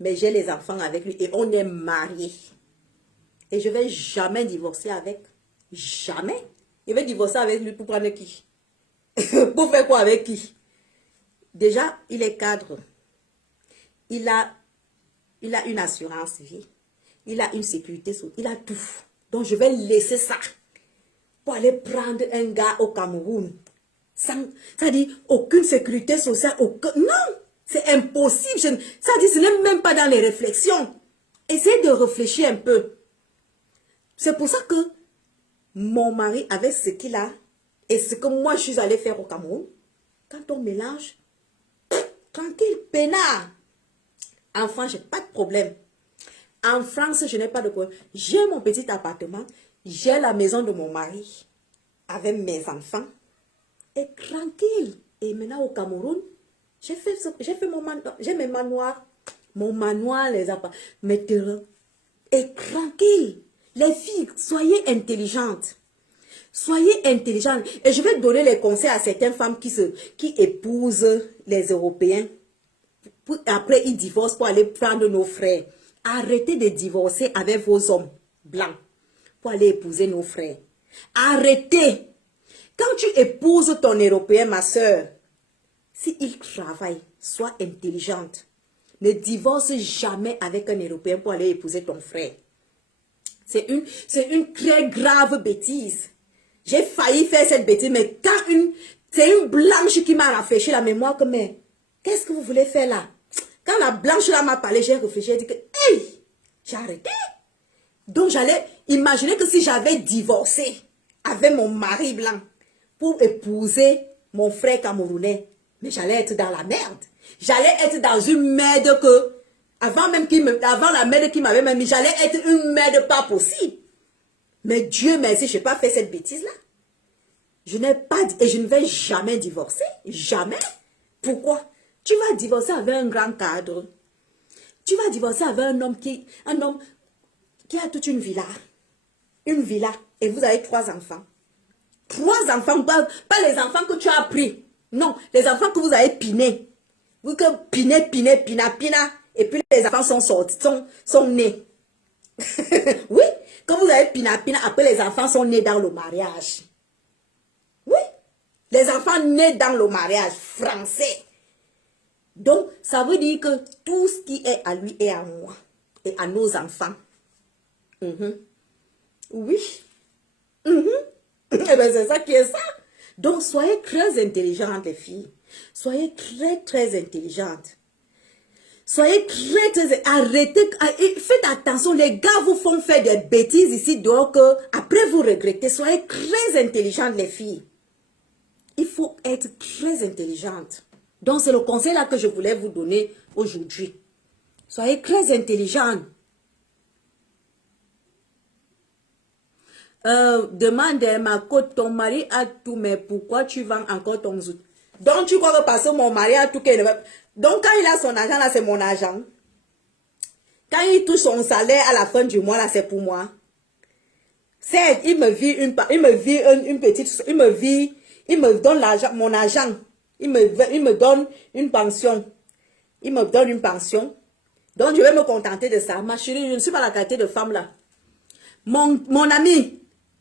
Mais j'ai les enfants avec lui et on est mariés. Et je ne vais jamais divorcer avec. Jamais. Je vais divorcer avec lui pour prendre qui? Pour faire quoi avec qui? Déjà, il est cadre. Il a une assurance vie. Il a une sécurité sociale. Il a tout. Donc, je vais laisser ça pour aller prendre un gars au Cameroun. Ça dit, aucune sécurité sociale. Non, c'est impossible. Ça dit, ce n'est même pas dans les réflexions. Essayez de réfléchir un peu. C'est pour ça que mon mari, avec ce qu'il a et ce que moi, je suis allée faire au Cameroun, quand on mélange, tranquille, peinard. En France, je n'ai pas de problème. En France, je n'ai pas de problème. J'ai mon petit appartement, j'ai la maison de mon mari avec mes enfants. Et tranquille. Et maintenant, au Cameroun, j'ai mes manoirs. Mon manoir, les appartements, mes terrains. Et tranquille. Les filles, soyez intelligentes. Soyez intelligentes. Et je vais donner les conseils à certaines femmes qui épousent les Européens. Après, ils divorcent pour aller prendre nos frères. Arrêtez de divorcer avec vos hommes blancs pour aller épouser nos frères. Arrêtez. Quand tu épouses ton Européen, ma soeur, s'il travaille, sois intelligente. Ne divorce jamais avec un Européen pour aller épouser ton frère. C'est une très grave bêtise. J'ai failli faire cette bêtise, mais quand c'est une blanche qui m'a rafraîchi la mémoire, que mais qu'est-ce que vous voulez faire là? Quand la blanche là m'a parlé, j'ai réfléchi, j'ai dit que, hey, j'ai arrêté. Donc j'allais imaginer que si j'avais divorcé avec mon mari blanc pour épouser mon frère camerounais, mais j'allais être dans la merde. J'allais être dans une merde que, Avant la mère qui m'avait même mis, j'allais être une mère pas possible. Mais Dieu merci, je n'ai pas fait cette bêtise-là. Je n'ai pas dit, et je ne vais jamais divorcer. Jamais. Pourquoi? Tu vas divorcer avec un grand cadre. Tu vas divorcer avec un homme qui a toute une villa. Une villa. Et vous avez 3 enfants. 3 enfants, pas les enfants que tu as pris. Non, les enfants que vous avez pinés. Vous que pina. Et puis les enfants sont sortis, sont nés. Oui, quand vous avez pina, après les enfants sont nés dans le mariage. Oui, les enfants nés dans le mariage français. Donc, ça veut dire que tout ce qui est à lui et à moi, et à nos enfants. Oui. Eh bien, c'est ça qui est ça. Donc, soyez très intelligentes, les filles. Soyez très intelligentes. Soyez très, arrêtez, faites attention, les gars vous font faire des bêtises ici, donc après vous regrettez. Soyez très intelligentes, les filles. Il faut être très intelligente. Donc, c'est le conseil là que je voulais vous donner aujourd'hui. Soyez très intelligente. Demande ma côte, ton mari a tout, mais pourquoi tu vends encore ton zout? Donc, tu crois que parce que mon mari a tout, donc, quand il a son argent, là, c'est mon argent. Quand il touche son salaire à la fin du mois, là, c'est pour moi. C'est, il me donne l'argent, mon argent. Il me donne une pension. Il me donne une pension. Donc, je vais me contenter de ça. Ma chérie, je ne suis pas la qualité de femme, là. Mon ami,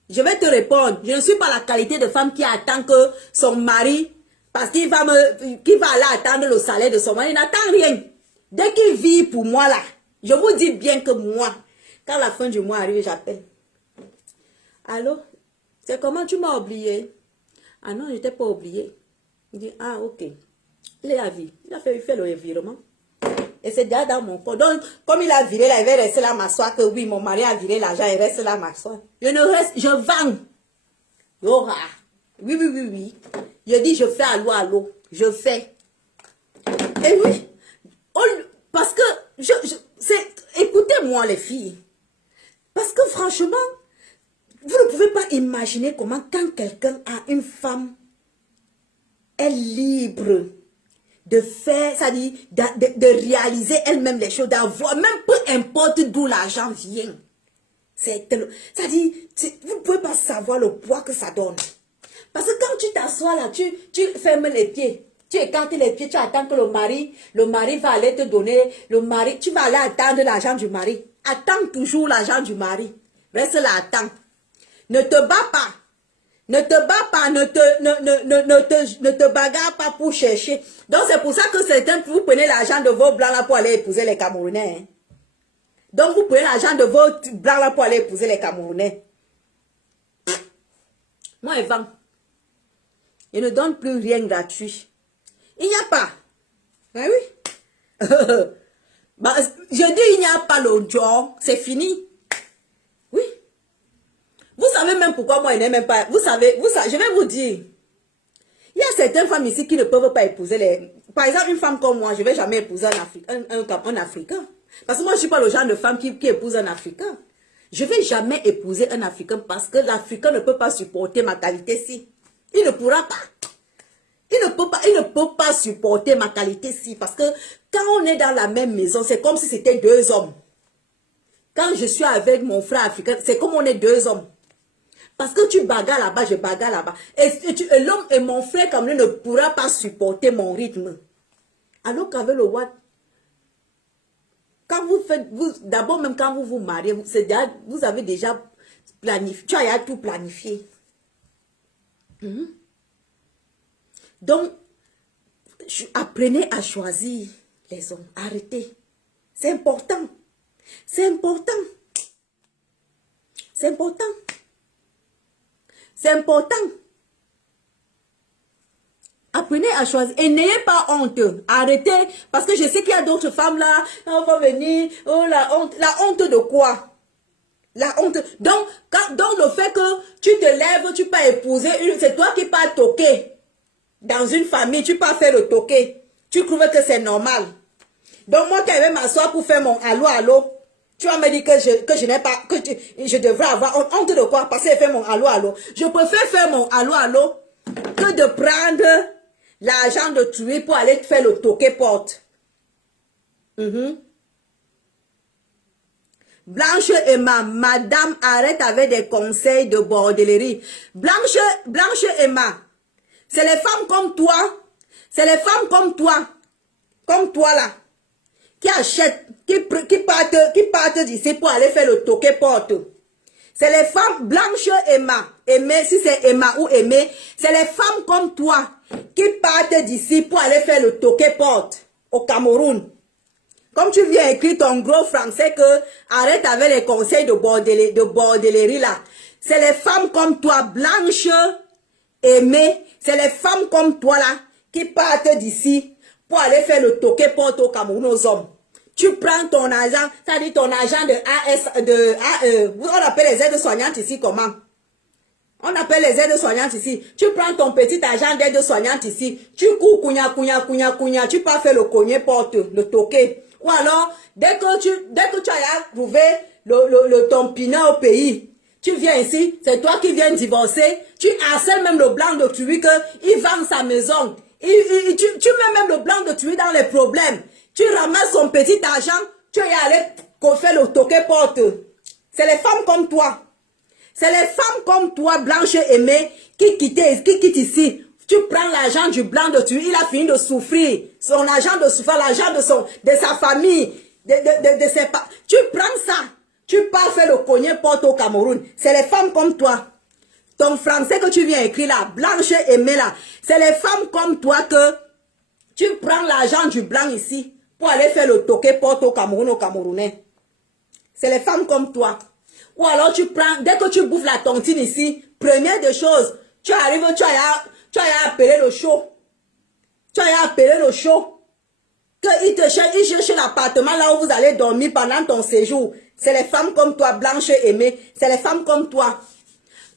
je vais te répondre. Je ne suis pas la qualité de femme qui attend que son mari... Parce qu'il va aller attendre le salaire de son mari. Il n'attend rien. Dès qu'il vit pour moi là, je vous dis bien que moi, quand la fin du mois arrive, j'appelle. Allô? C'est comment tu m'as oublié? Ah non, je t'ai pas oublié. Il dit, ah ok. Il est à vie. Il fait le virement. Et c'est déjà dans mon compte. Donc, comme il a viré là, il va rester là m'asseoir que oui, mon mari a viré l'argent, il reste là m'asseoir. Je vends. Yora. Oui. Je dis, je fais allô. Je fais. Et oui. Parce que, écoutez-moi les filles. Parce que franchement, vous ne pouvez pas imaginer comment quand quelqu'un a une femme, est libre de faire, c'est-à-dire de réaliser elle-même les choses, d'avoir, même peu importe d'où l'argent vient. C'est-à-dire, vous ne pouvez pas savoir le poids que ça donne. Parce que quand tu t'assois là, tu fermes les pieds, tu écartes les pieds, tu attends que le mari va aller te donner, tu vas aller attendre l'argent du mari. Attends toujours l'argent du mari. Reste là, attends. Ne te bats pas. Ne te bats pas, ne te bagarre pas pour chercher. Donc c'est pour ça que certains, vous prenez l'argent de vos blancs là pour aller épouser les Camerounais. Hein. Donc vous prenez l'argent de vos blancs là pour aller épouser les Camerounais. Moi, je vends. Je ne donne plus rien gratuit. Il n'y a pas. Ah oui. Bah, je dis il n'y a pas le job. C'est fini. Oui. Vous savez même pourquoi moi je n'ai même pas. Vous savez, je vais vous dire. Il y a certaines femmes ici qui ne peuvent pas épouser les... Par exemple, une femme comme moi, je ne vais jamais épouser un Africain. Parce que moi, je ne suis pas le genre de femme qui épouse un Africain. Je ne vais jamais épouser un Africain parce que l'Africain ne peut pas supporter ma qualité-ci. Il ne pourra pas. Il ne peut pas supporter ma qualité-ci. Parce que quand on est dans la même maison, c'est comme si c'était 2 hommes. Quand je suis avec mon frère africain, c'est comme on est 2 hommes. Parce que tu bagarres là-bas, je bagarre là-bas. Et l'homme et mon frère comme lui ne pourra pas supporter mon rythme. Alors qu'avec le Watt, quand vous faites, d'abord même quand vous vous mariez, vous avez déjà planifié, tu as tout planifié. Donc, apprenez à choisir les hommes. Arrêtez. C'est important. C'est important. C'est important. C'est important. Apprenez à choisir. Et n'ayez pas honte. Arrêtez. Parce que je sais qu'il y a d'autres femmes là. On va venir. Oh, la honte. La honte de quoi? La honte. Donc le fait que tu te lèves, tu peux épouser une. C'est toi qui pas toquer. Dans une famille, tu peux faire le toquer. Tu trouves que c'est normal. Donc moi, quand je vais m'asseoir pour faire mon allô, allô, tu vas me dire que je n'ai pas, je devrais avoir honte de quoi? Parce que je fais mon allô, allô. Je préfère faire mon allô, allô que de prendre l'argent de tuer pour aller faire le toqué porte. Blanche Emma, madame, arrête avec des conseils de bordellerie. Blanche Emma, c'est les femmes comme toi, comme toi là, qui achètent, qui partent d'ici pour aller faire le toqué porte. C'est les femmes, Blanche Emma, Aimée, si c'est Emma ou Aimée, c'est les femmes comme toi qui partent d'ici pour aller faire le toqué porte au Cameroun. Comme tu viens écrire ton gros français que arrête avec les conseils de bordellerie là. C'est les femmes comme toi, Blanche, Aimée, c'est les femmes comme toi là qui partent d'ici pour aller faire le toqué porte au Cameroun aux hommes. Tu prends ton argent, ça dit ton argent de AE, on appelle les aides soignantes ici comment? On appelle les aides soignantes ici. Tu prends ton petit argent d'aide soignante ici, tu cours, counia, tu peux faire le cogné porte, le toqué. Ou alors, dès que tu as trouvé ton pinard au pays, tu viens ici, c'est toi qui viens divorcer, tu harcèles même le blanc de tuer qu'il vend sa maison. Tu mets même le blanc de tuer dans les problèmes. Tu ramasses son petit argent, tu es allé faire le toqué porte. C'est les femmes comme toi. C'est les femmes comme toi, Blanche Aimée, qui quittent ici. Tu prends l'argent du blanc de tuer, il a fini de souffrir. Son argent de souffrir, l'argent de sa famille, de ses parents. Tu prends ça, tu pars faire le cogné porte au Cameroun. C'est les femmes comme toi. Ton français que tu viens écrire là, Blanche Aimée là, c'est les femmes comme toi que tu prends l'argent du blanc ici pour aller faire le toqué porte au Cameroun, aux Camerounais. C'est les femmes comme toi. Ou alors tu prends, dès que tu bouffes la tontine ici, première des choses, tu arrives, tu as appelé le show. Tu as appelé le show. Il cherche l'appartement là où vous allez dormir pendant ton séjour. C'est les femmes comme toi, Blanche Aimée. C'est les femmes comme toi.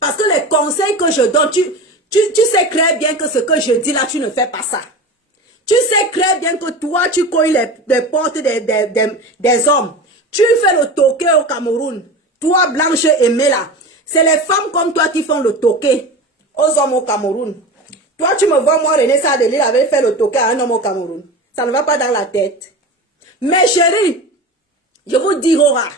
Parce que les conseils que je donne, tu sais très bien que ce que je dis là, tu ne fais pas ça. Tu sais très bien que toi, tu cognes les portes des hommes. Tu fais le toqué au Cameroun. Toi, Blanche Aimée là, c'est les femmes comme toi qui font le toqué aux hommes au Cameroun. Toi, tu me vois, moi, René Sardelil avait fait le toqué à un homme au Cameroun. Ça ne va pas dans la tête. Mais chérie, je vous dis, Aura,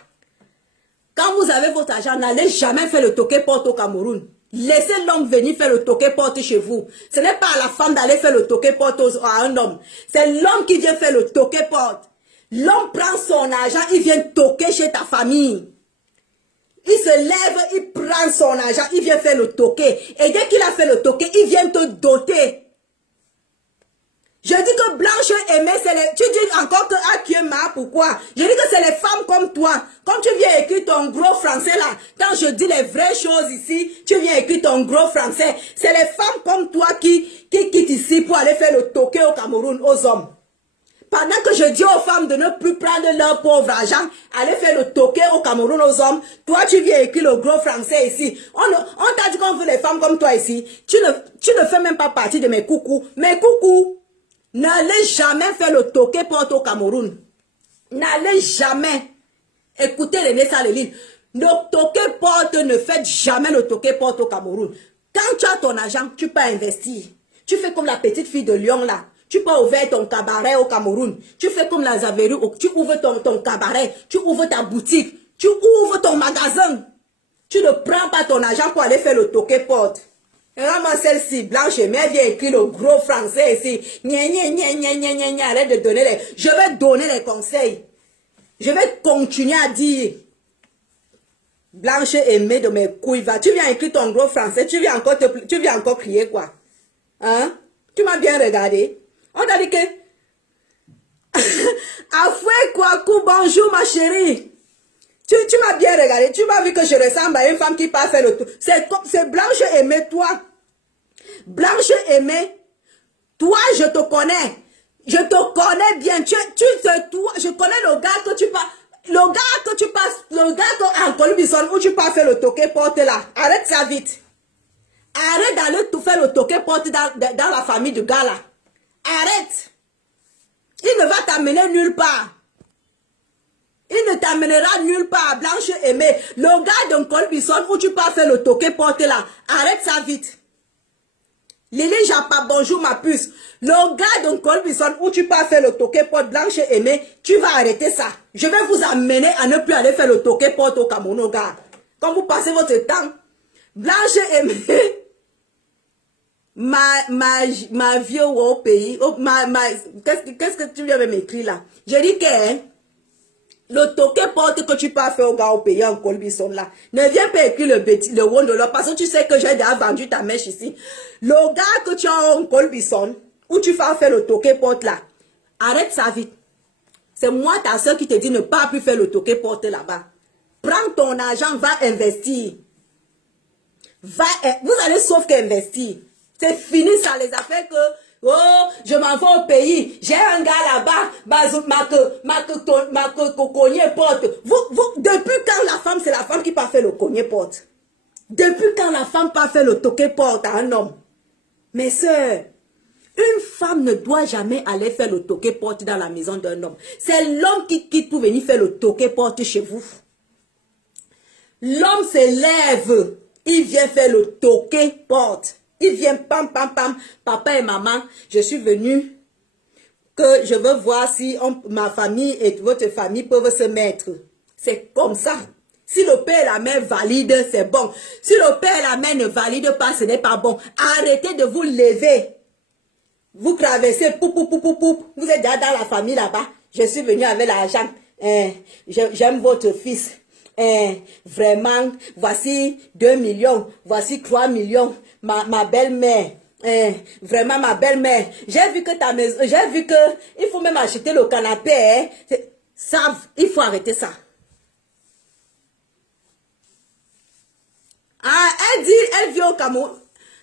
quand vous avez votre argent, n'allez jamais faire le toqué porte au Cameroun. Laissez l'homme venir faire le toqué porte chez vous. Ce n'est pas à la femme d'aller faire le toqué porte à un homme. C'est l'homme qui vient faire le toqué porte. L'homme prend son argent, il vient toquer chez ta famille. Il se lève, il prend son argent, il vient faire le toqué. Et dès qu'il a fait le toqué, il vient te doter. Je dis que Blanche Aimée, c'est les... Tu dis encore que Akiema, pourquoi? Je dis que c'est les femmes comme toi. Quand tu viens écrire ton gros français là, quand je dis les vraies choses ici, tu viens écrire ton gros français. C'est les femmes comme toi qui quittent ici pour aller faire le toqué au Cameroun, aux hommes. Pendant que je dis aux femmes de ne plus prendre leur pauvre argent, aller faire le toqué au Cameroun aux hommes, toi tu viens écrire le gros français ici. On t'a dit qu'on veut les femmes comme toi ici. Tu ne fais même pas partie de mes coucous. Mes coucous, n'allez jamais faire le toqué porte au Cameroun. N'allez jamais. Écoutez René Sardelil. Le toqué porte, ne faites jamais le toqué porte au Cameroun. Quand tu as ton argent, tu peux investir. Tu fais comme la petite fille de Lyon là. Tu peux ouvrir ton cabaret au Cameroun. Tu fais comme la Zaveru. Tu ouvres ton cabaret. Tu ouvres ta boutique. Tu ouvres ton magasin. Tu ne prends pas ton argent pour aller faire le toqué porte. Rends-moi celle-ci, Blanche, mais elle vient écrire le gros français ici. Arrête de donner les... Je vais donner les conseils. Je vais continuer à dire. Blanche Aimée de mes couilles, va. Tu viens écrire ton gros français. Tu viens encore crier quoi? Hein? Tu m'as bien regardé. On t'a dit que... Afoué Kouakou, bonjour ma chérie. Tu m'as bien regardé. Tu m'as vu que je ressemble à une femme qui part faire le tour. C'est Blanche Aimée, toi. Blanche Aimée, toi, je te connais. Je te connais bien. Toi, je connais le gars que tu passes. Le gars en Colombie-Bissau où tu pars faire le toqué porte là. Arrête ça vite. Arrête d'aller tout faire le toqué porte dans la famille du gars là. Arrête. Il ne va t'amener nulle part. Il ne t'amènera nulle part, Blanche Aimée. Le gars d'un Colbison où tu peux faire le toqué porte là. Arrête ça vite. Lily Japa, bonjour ma puce. Le gars d'un Colbison où tu peux faire le toqué porte, Blanche Aimée, tu vas arrêter ça. Je vais vous amener à ne plus aller faire le toqué porte au Cameroun, gars. Quand vous passez votre temps, Blanche Aimée, ma vie au pays, qu'est-ce que tu viens de m'écrire là? Je dis que le toqué porte que tu peux faire au gars au pays en Colbison là, ne viens pas écrire le rond de l'or parce que tu sais que j'ai déjà vendu ta mèche ici. Le gars que tu as en Colbison, où tu vas faire le toqué porte là, arrête ça vite. C'est moi ta soeur qui te dit ne pas plus faire le toqué porte là-bas. Prends ton argent, va investir. Vous allez sauf qu'investir. C'est fini ça, les affaires que, oh, je m'en vais au pays, j'ai un gars là-bas, ma cogné porte. Depuis quand la femme, c'est la femme qui peut faire le cogné porte? Depuis quand la femme peut faire le toqué porte à un homme? Mes soeurs, une femme ne doit jamais aller faire le toqué porte dans la maison d'un homme. C'est l'homme qui quitte pour venir faire le toqué porte chez vous. L'homme se lève, il vient faire le toqué porte. Il vient pam pam pam, papa et maman, je suis venu, que je veux voir si ma famille et votre famille peuvent se mettre. C'est comme ça. Si le père et la mère valident, c'est bon. Si le père et la mère ne valident pas, ce n'est pas bon. Arrêtez de vous lever. Vous traversez, poup, poup, poup, poup, poup. Vous êtes déjà dans la famille là-bas. Je suis venu avec l'argent. J'aime votre fils. Vraiment, voici 2 millions, voici 3 millions. Ma belle-mère, vraiment ma belle-mère, j'ai vu que ta maison, j'ai vu que il faut même acheter le canapé, ça, il faut arrêter ça. Ah, elle vit au Cameroun,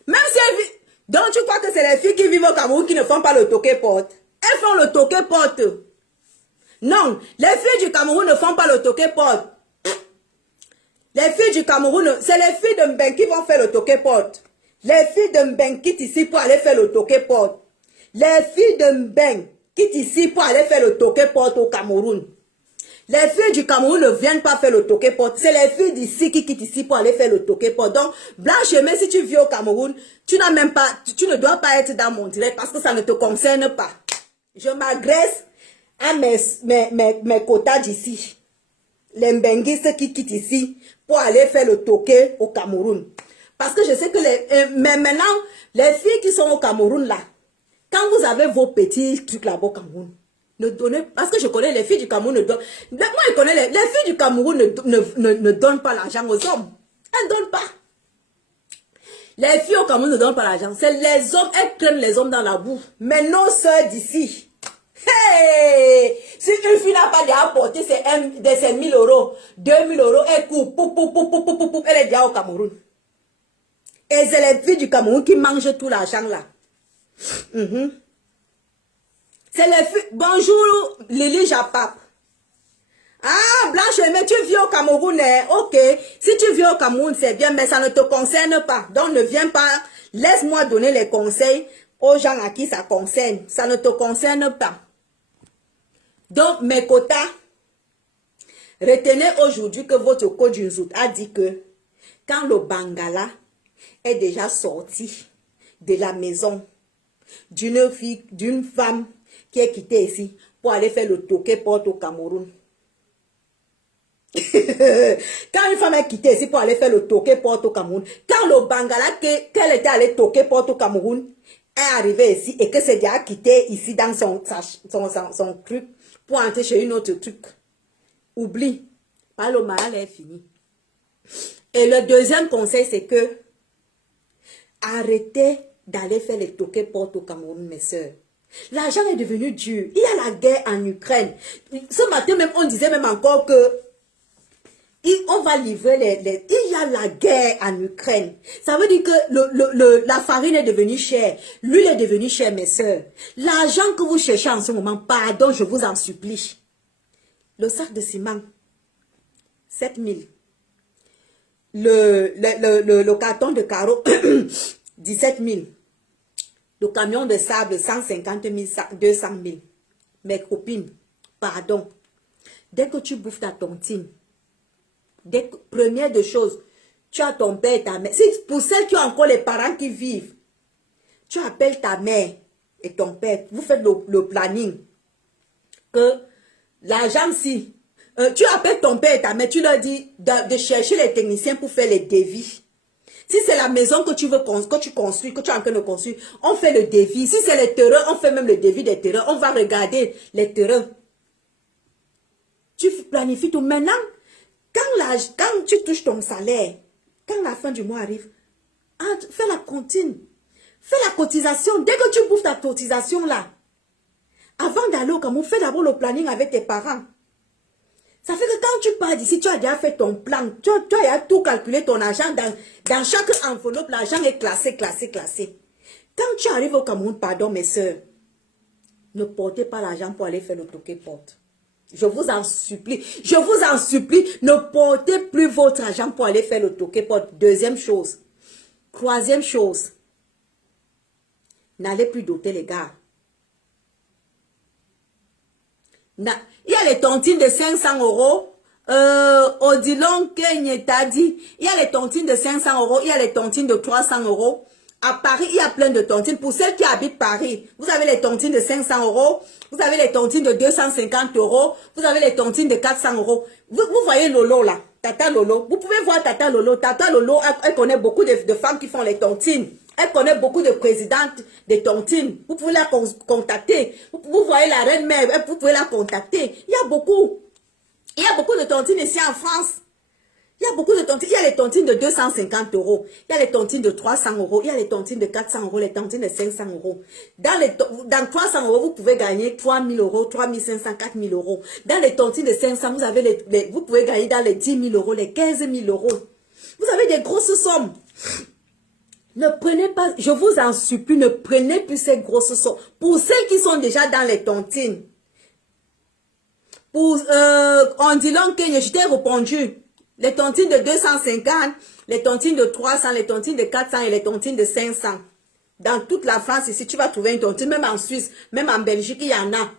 même si elle vit, donc tu crois que c'est les filles qui vivent au Cameroun qui ne font pas le toqué porte? Elles font le toqué porte. Non, les filles du Cameroun ne font pas le toqué porte. Les filles du Cameroun, c'est les filles de Mben qui vont faire le toqué porte. Les filles de Mben quittent ici pour aller faire le toqué porte. Les filles de Mben quittent ici pour aller faire le toqué porte au Cameroun. Les filles du Cameroun ne viennent pas faire le toqué porte. C'est les filles d'ici qui quittent ici pour aller faire le toqué porte. Donc, Blanche, même si tu vis au Cameroun, tu n'as même pas, tu ne dois pas être dans mon direct parce que ça ne te concerne pas. Je m'agresse à mes quotas d'ici. Les mbenguistes qui quittent ici pour aller faire le toqué au Cameroun. Parce que je sais que mais maintenant, les filles qui sont au Cameroun là, quand vous avez vos petits trucs là-bas au Cameroun, ne donnez, parce que je connais les filles du Cameroun, moi je connais les filles du Cameroun ne donnent pas l'argent aux hommes. Elles ne donnent pas. Les filles au Cameroun ne donnent pas l'argent. C'est les hommes, elles prennent les hommes dans la boue. Mais nos soeurs d'ici, hey, si une fille n'a pas déjà apporté ses 1000 euros, 2000 euros, elle coupe, elle est déjà au Cameroun. Et c'est les filles du Cameroun qui mangent tout l'argent là. C'est les filles. Bonjour, Lily Japap. Ah, Blanche, mais tu vis au Cameroun, hein? Ok. Si tu vis au Cameroun, c'est bien, mais ça ne te concerne pas. Donc, ne viens pas. Laisse-moi donner les conseils aux gens à qui ça concerne. Ça ne te concerne pas. Donc, mes quotas, retenez aujourd'hui que votre coach Junzout a dit que quand le Bangala est déjà sorti de la maison d'une femme qui est quittée ici pour aller faire le toqué porte au Cameroun. Quand une femme est quittée ici pour aller faire le toqué porte au Cameroun, quand le Bangala qu'elle était allée toquer porte au Cameroun est arrivé ici et que c'est déjà quitté ici dans son truc pour entrer chez une autre truc, oublie, pas le mal est fini. Et le deuxième conseil, c'est que arrêtez d'aller faire les toqués porte au Cameroun, mes soeurs. L'argent est devenu dur. Il y a la guerre en Ukraine. Ce matin même, on disait même encore que on va livrer il y a la guerre en Ukraine. Ça veut dire que la farine est devenue chère. L'huile est devenue chère, mes soeurs. L'argent que vous cherchez en ce moment, pardon, je vous en supplie. Le sac de ciment, 7000. Le carton de carreaux, 17 000. Le camion de sable, 150 000, 200 000. mes copines, pardon. Dès que tu bouffes ta tontine, première des choses, tu as ton père et ta mère. Pour celles qui ont encore les parents qui vivent, tu appelles ta mère et ton père. Vous faites le planning. Que l'argent, si tu appelles ton père et ta mère, tu leur dis de chercher les techniciens pour faire les devis. Si c'est la maison que tu veux que tu construis, que tu es en train de construire, on fait le devis. Si c'est les terrains, on fait même le devis des terrains. On va regarder les terrains. Tu planifies tout. Maintenant, quand tu touches ton salaire, quand la fin du mois arrive, fais la comptine. Fais la cotisation. Dès que tu bouffes ta cotisation là, avant d'aller au Cameroun, fais d'abord le planning avec tes parents. Ça fait que quand tu pars d'ici, tu as déjà fait ton plan. Tu as déjà tout calculé ton argent. Dans chaque enveloppe, l'argent est classé. Quand tu arrives au Cameroun, pardon mes soeurs, ne portez pas l'argent pour aller faire le toqué-porte. Je vous en supplie, ne portez plus votre argent pour aller faire le toqué-porte. Deuxième chose. Troisième chose. N'allez plus doter les gars. Il y a les tontines de 500 euros. Odilon Kenya t'a dit. Il y a les tontines de 500 euros. Il y a les tontines de 300 euros. À Paris, il y a plein de tontines. Pour celles qui habitent Paris, vous avez les tontines de 500 euros. Vous avez les tontines de 250 euros. Vous avez les tontines de 400 euros. Vous voyez Lolo là. Tata Lolo. Vous pouvez voir Tata Lolo. Tata Lolo, elle connaît beaucoup de femmes qui font les tontines. Elle connaît beaucoup de présidentes des tontines. Vous pouvez la contacter. Vous voyez la reine mère, vous pouvez la contacter. Il y a beaucoup de tontines ici en France. Il y a beaucoup de tontines. Il y a les tontines de 250 euros. Il y a les tontines de 300 euros. Il y a les tontines de 400 euros. Les tontines de 500 euros. Dans 300 euros, vous pouvez gagner 3 000 euros, 3 500, 4 000 euros. Dans les tontines de 500, vous pouvez gagner dans les 10 000 euros, les 15 000 euros. Vous avez des grosses sommes. Ne prenez pas, je vous en supplie, ne prenez plus ces grosses sommes. Pour celles qui sont déjà dans les tontines, on dit donc que je t'ai répondu, les tontines de 250, les tontines de 300, les tontines de 400 et les tontines de 500. Dans toute la France, ici, tu vas trouver une tontine, même en Suisse, même en Belgique, il y en a.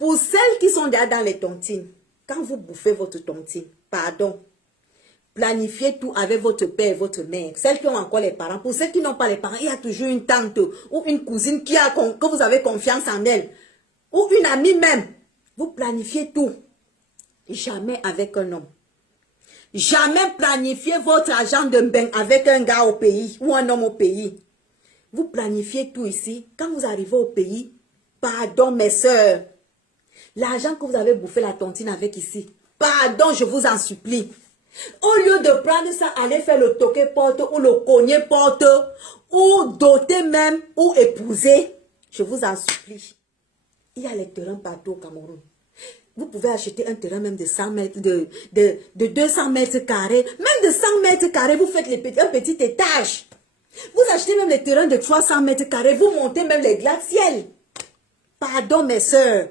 Pour celles qui sont déjà dans les tontines, quand vous bouffez votre tontine, pardon, planifiez tout avec votre père et votre mère. Celles qui ont encore les parents. Pour ceux qui n'ont pas les parents, il y a toujours une tante ou une cousine que vous avez confiance en elle. Ou une amie même. Vous planifiez tout. Jamais avec un homme. Jamais planifiez votre argent de bain avec un gars au pays ou un homme au pays. Vous planifiez tout ici. Quand vous arrivez au pays, pardon mes soeurs, l'argent que vous avez bouffé la tontine avec ici, pardon, je vous en supplie. Au lieu de prendre ça, aller faire le toqué-porte ou le cogné-porte, ou doter même, ou épouser, je vous en supplie. Il y a les terrains partout au Cameroun. Vous pouvez acheter un terrain même de 100 mètres, de 200 mètres carrés. Même de 100 mètres carrés, vous faites un petit étage. Vous achetez même les terrains de 300 mètres carrés. Vous montez même les gratte-ciels. Pardon mes soeurs.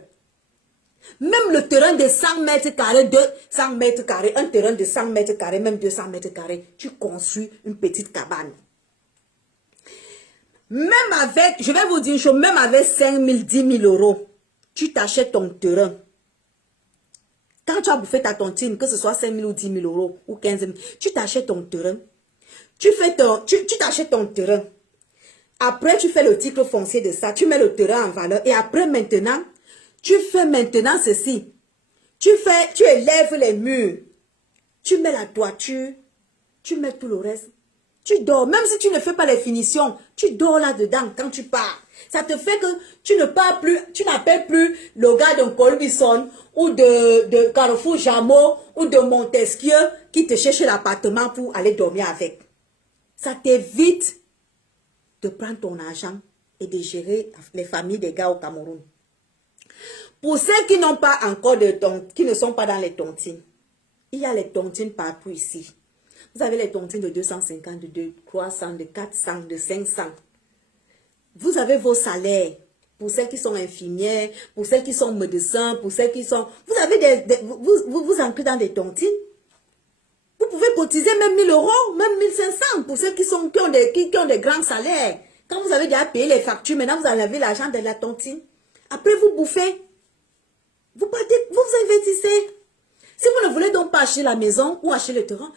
Même le terrain de 100 mètres carrés, 200 mètres carrés, un terrain de 100 mètres carrés, même 200 mètres carrés, tu construis une petite cabane. Même avec, je vais vous dire une chose, même avec 5 000, 10 000 euros, tu t'achètes ton terrain. Quand tu as bouffé ta tontine, que ce soit 5 000 ou 10 000 euros ou 15 000, tu t'achètes ton terrain. Tu t'achètes ton terrain. Après, tu fais le titre foncier de ça, tu mets le terrain en valeur et après maintenant, tu fais maintenant ceci. Tu élèves les murs. Tu mets la toiture. Tu mets tout le reste. Tu dors. Même si tu ne fais pas les finitions, tu dors là-dedans quand tu pars. Ça te fait que tu ne pars plus, tu n'appelles plus le gars de Colbison ou de Carrefour Jameau ou de Montesquieu qui te cherche l'appartement pour aller dormir avec. Ça t'évite de prendre ton argent et de gérer les familles des gars au Cameroun. Pour ceux qui n'ont pas encore de tontines, qui ne sont pas dans les tontines, il y a les tontines partout ici. Vous avez les tontines de 250, de 300, de 400, de 500. Vous avez vos salaires. Pour celles qui sont infirmières, pour celles qui sont médecins, pour celles qui sont... Vous avez vous entrez dans des tontines. Vous pouvez cotiser même 1 000 euros, même 1 500 pour ceux qui ont des grands salaires. Quand vous avez déjà payé les factures, maintenant vous avez la vie l'argent de la tontine. Après vous bouffez. Vous partez, vous investissez. Si vous ne voulez donc pas acheter la maison ou acheter le terrain,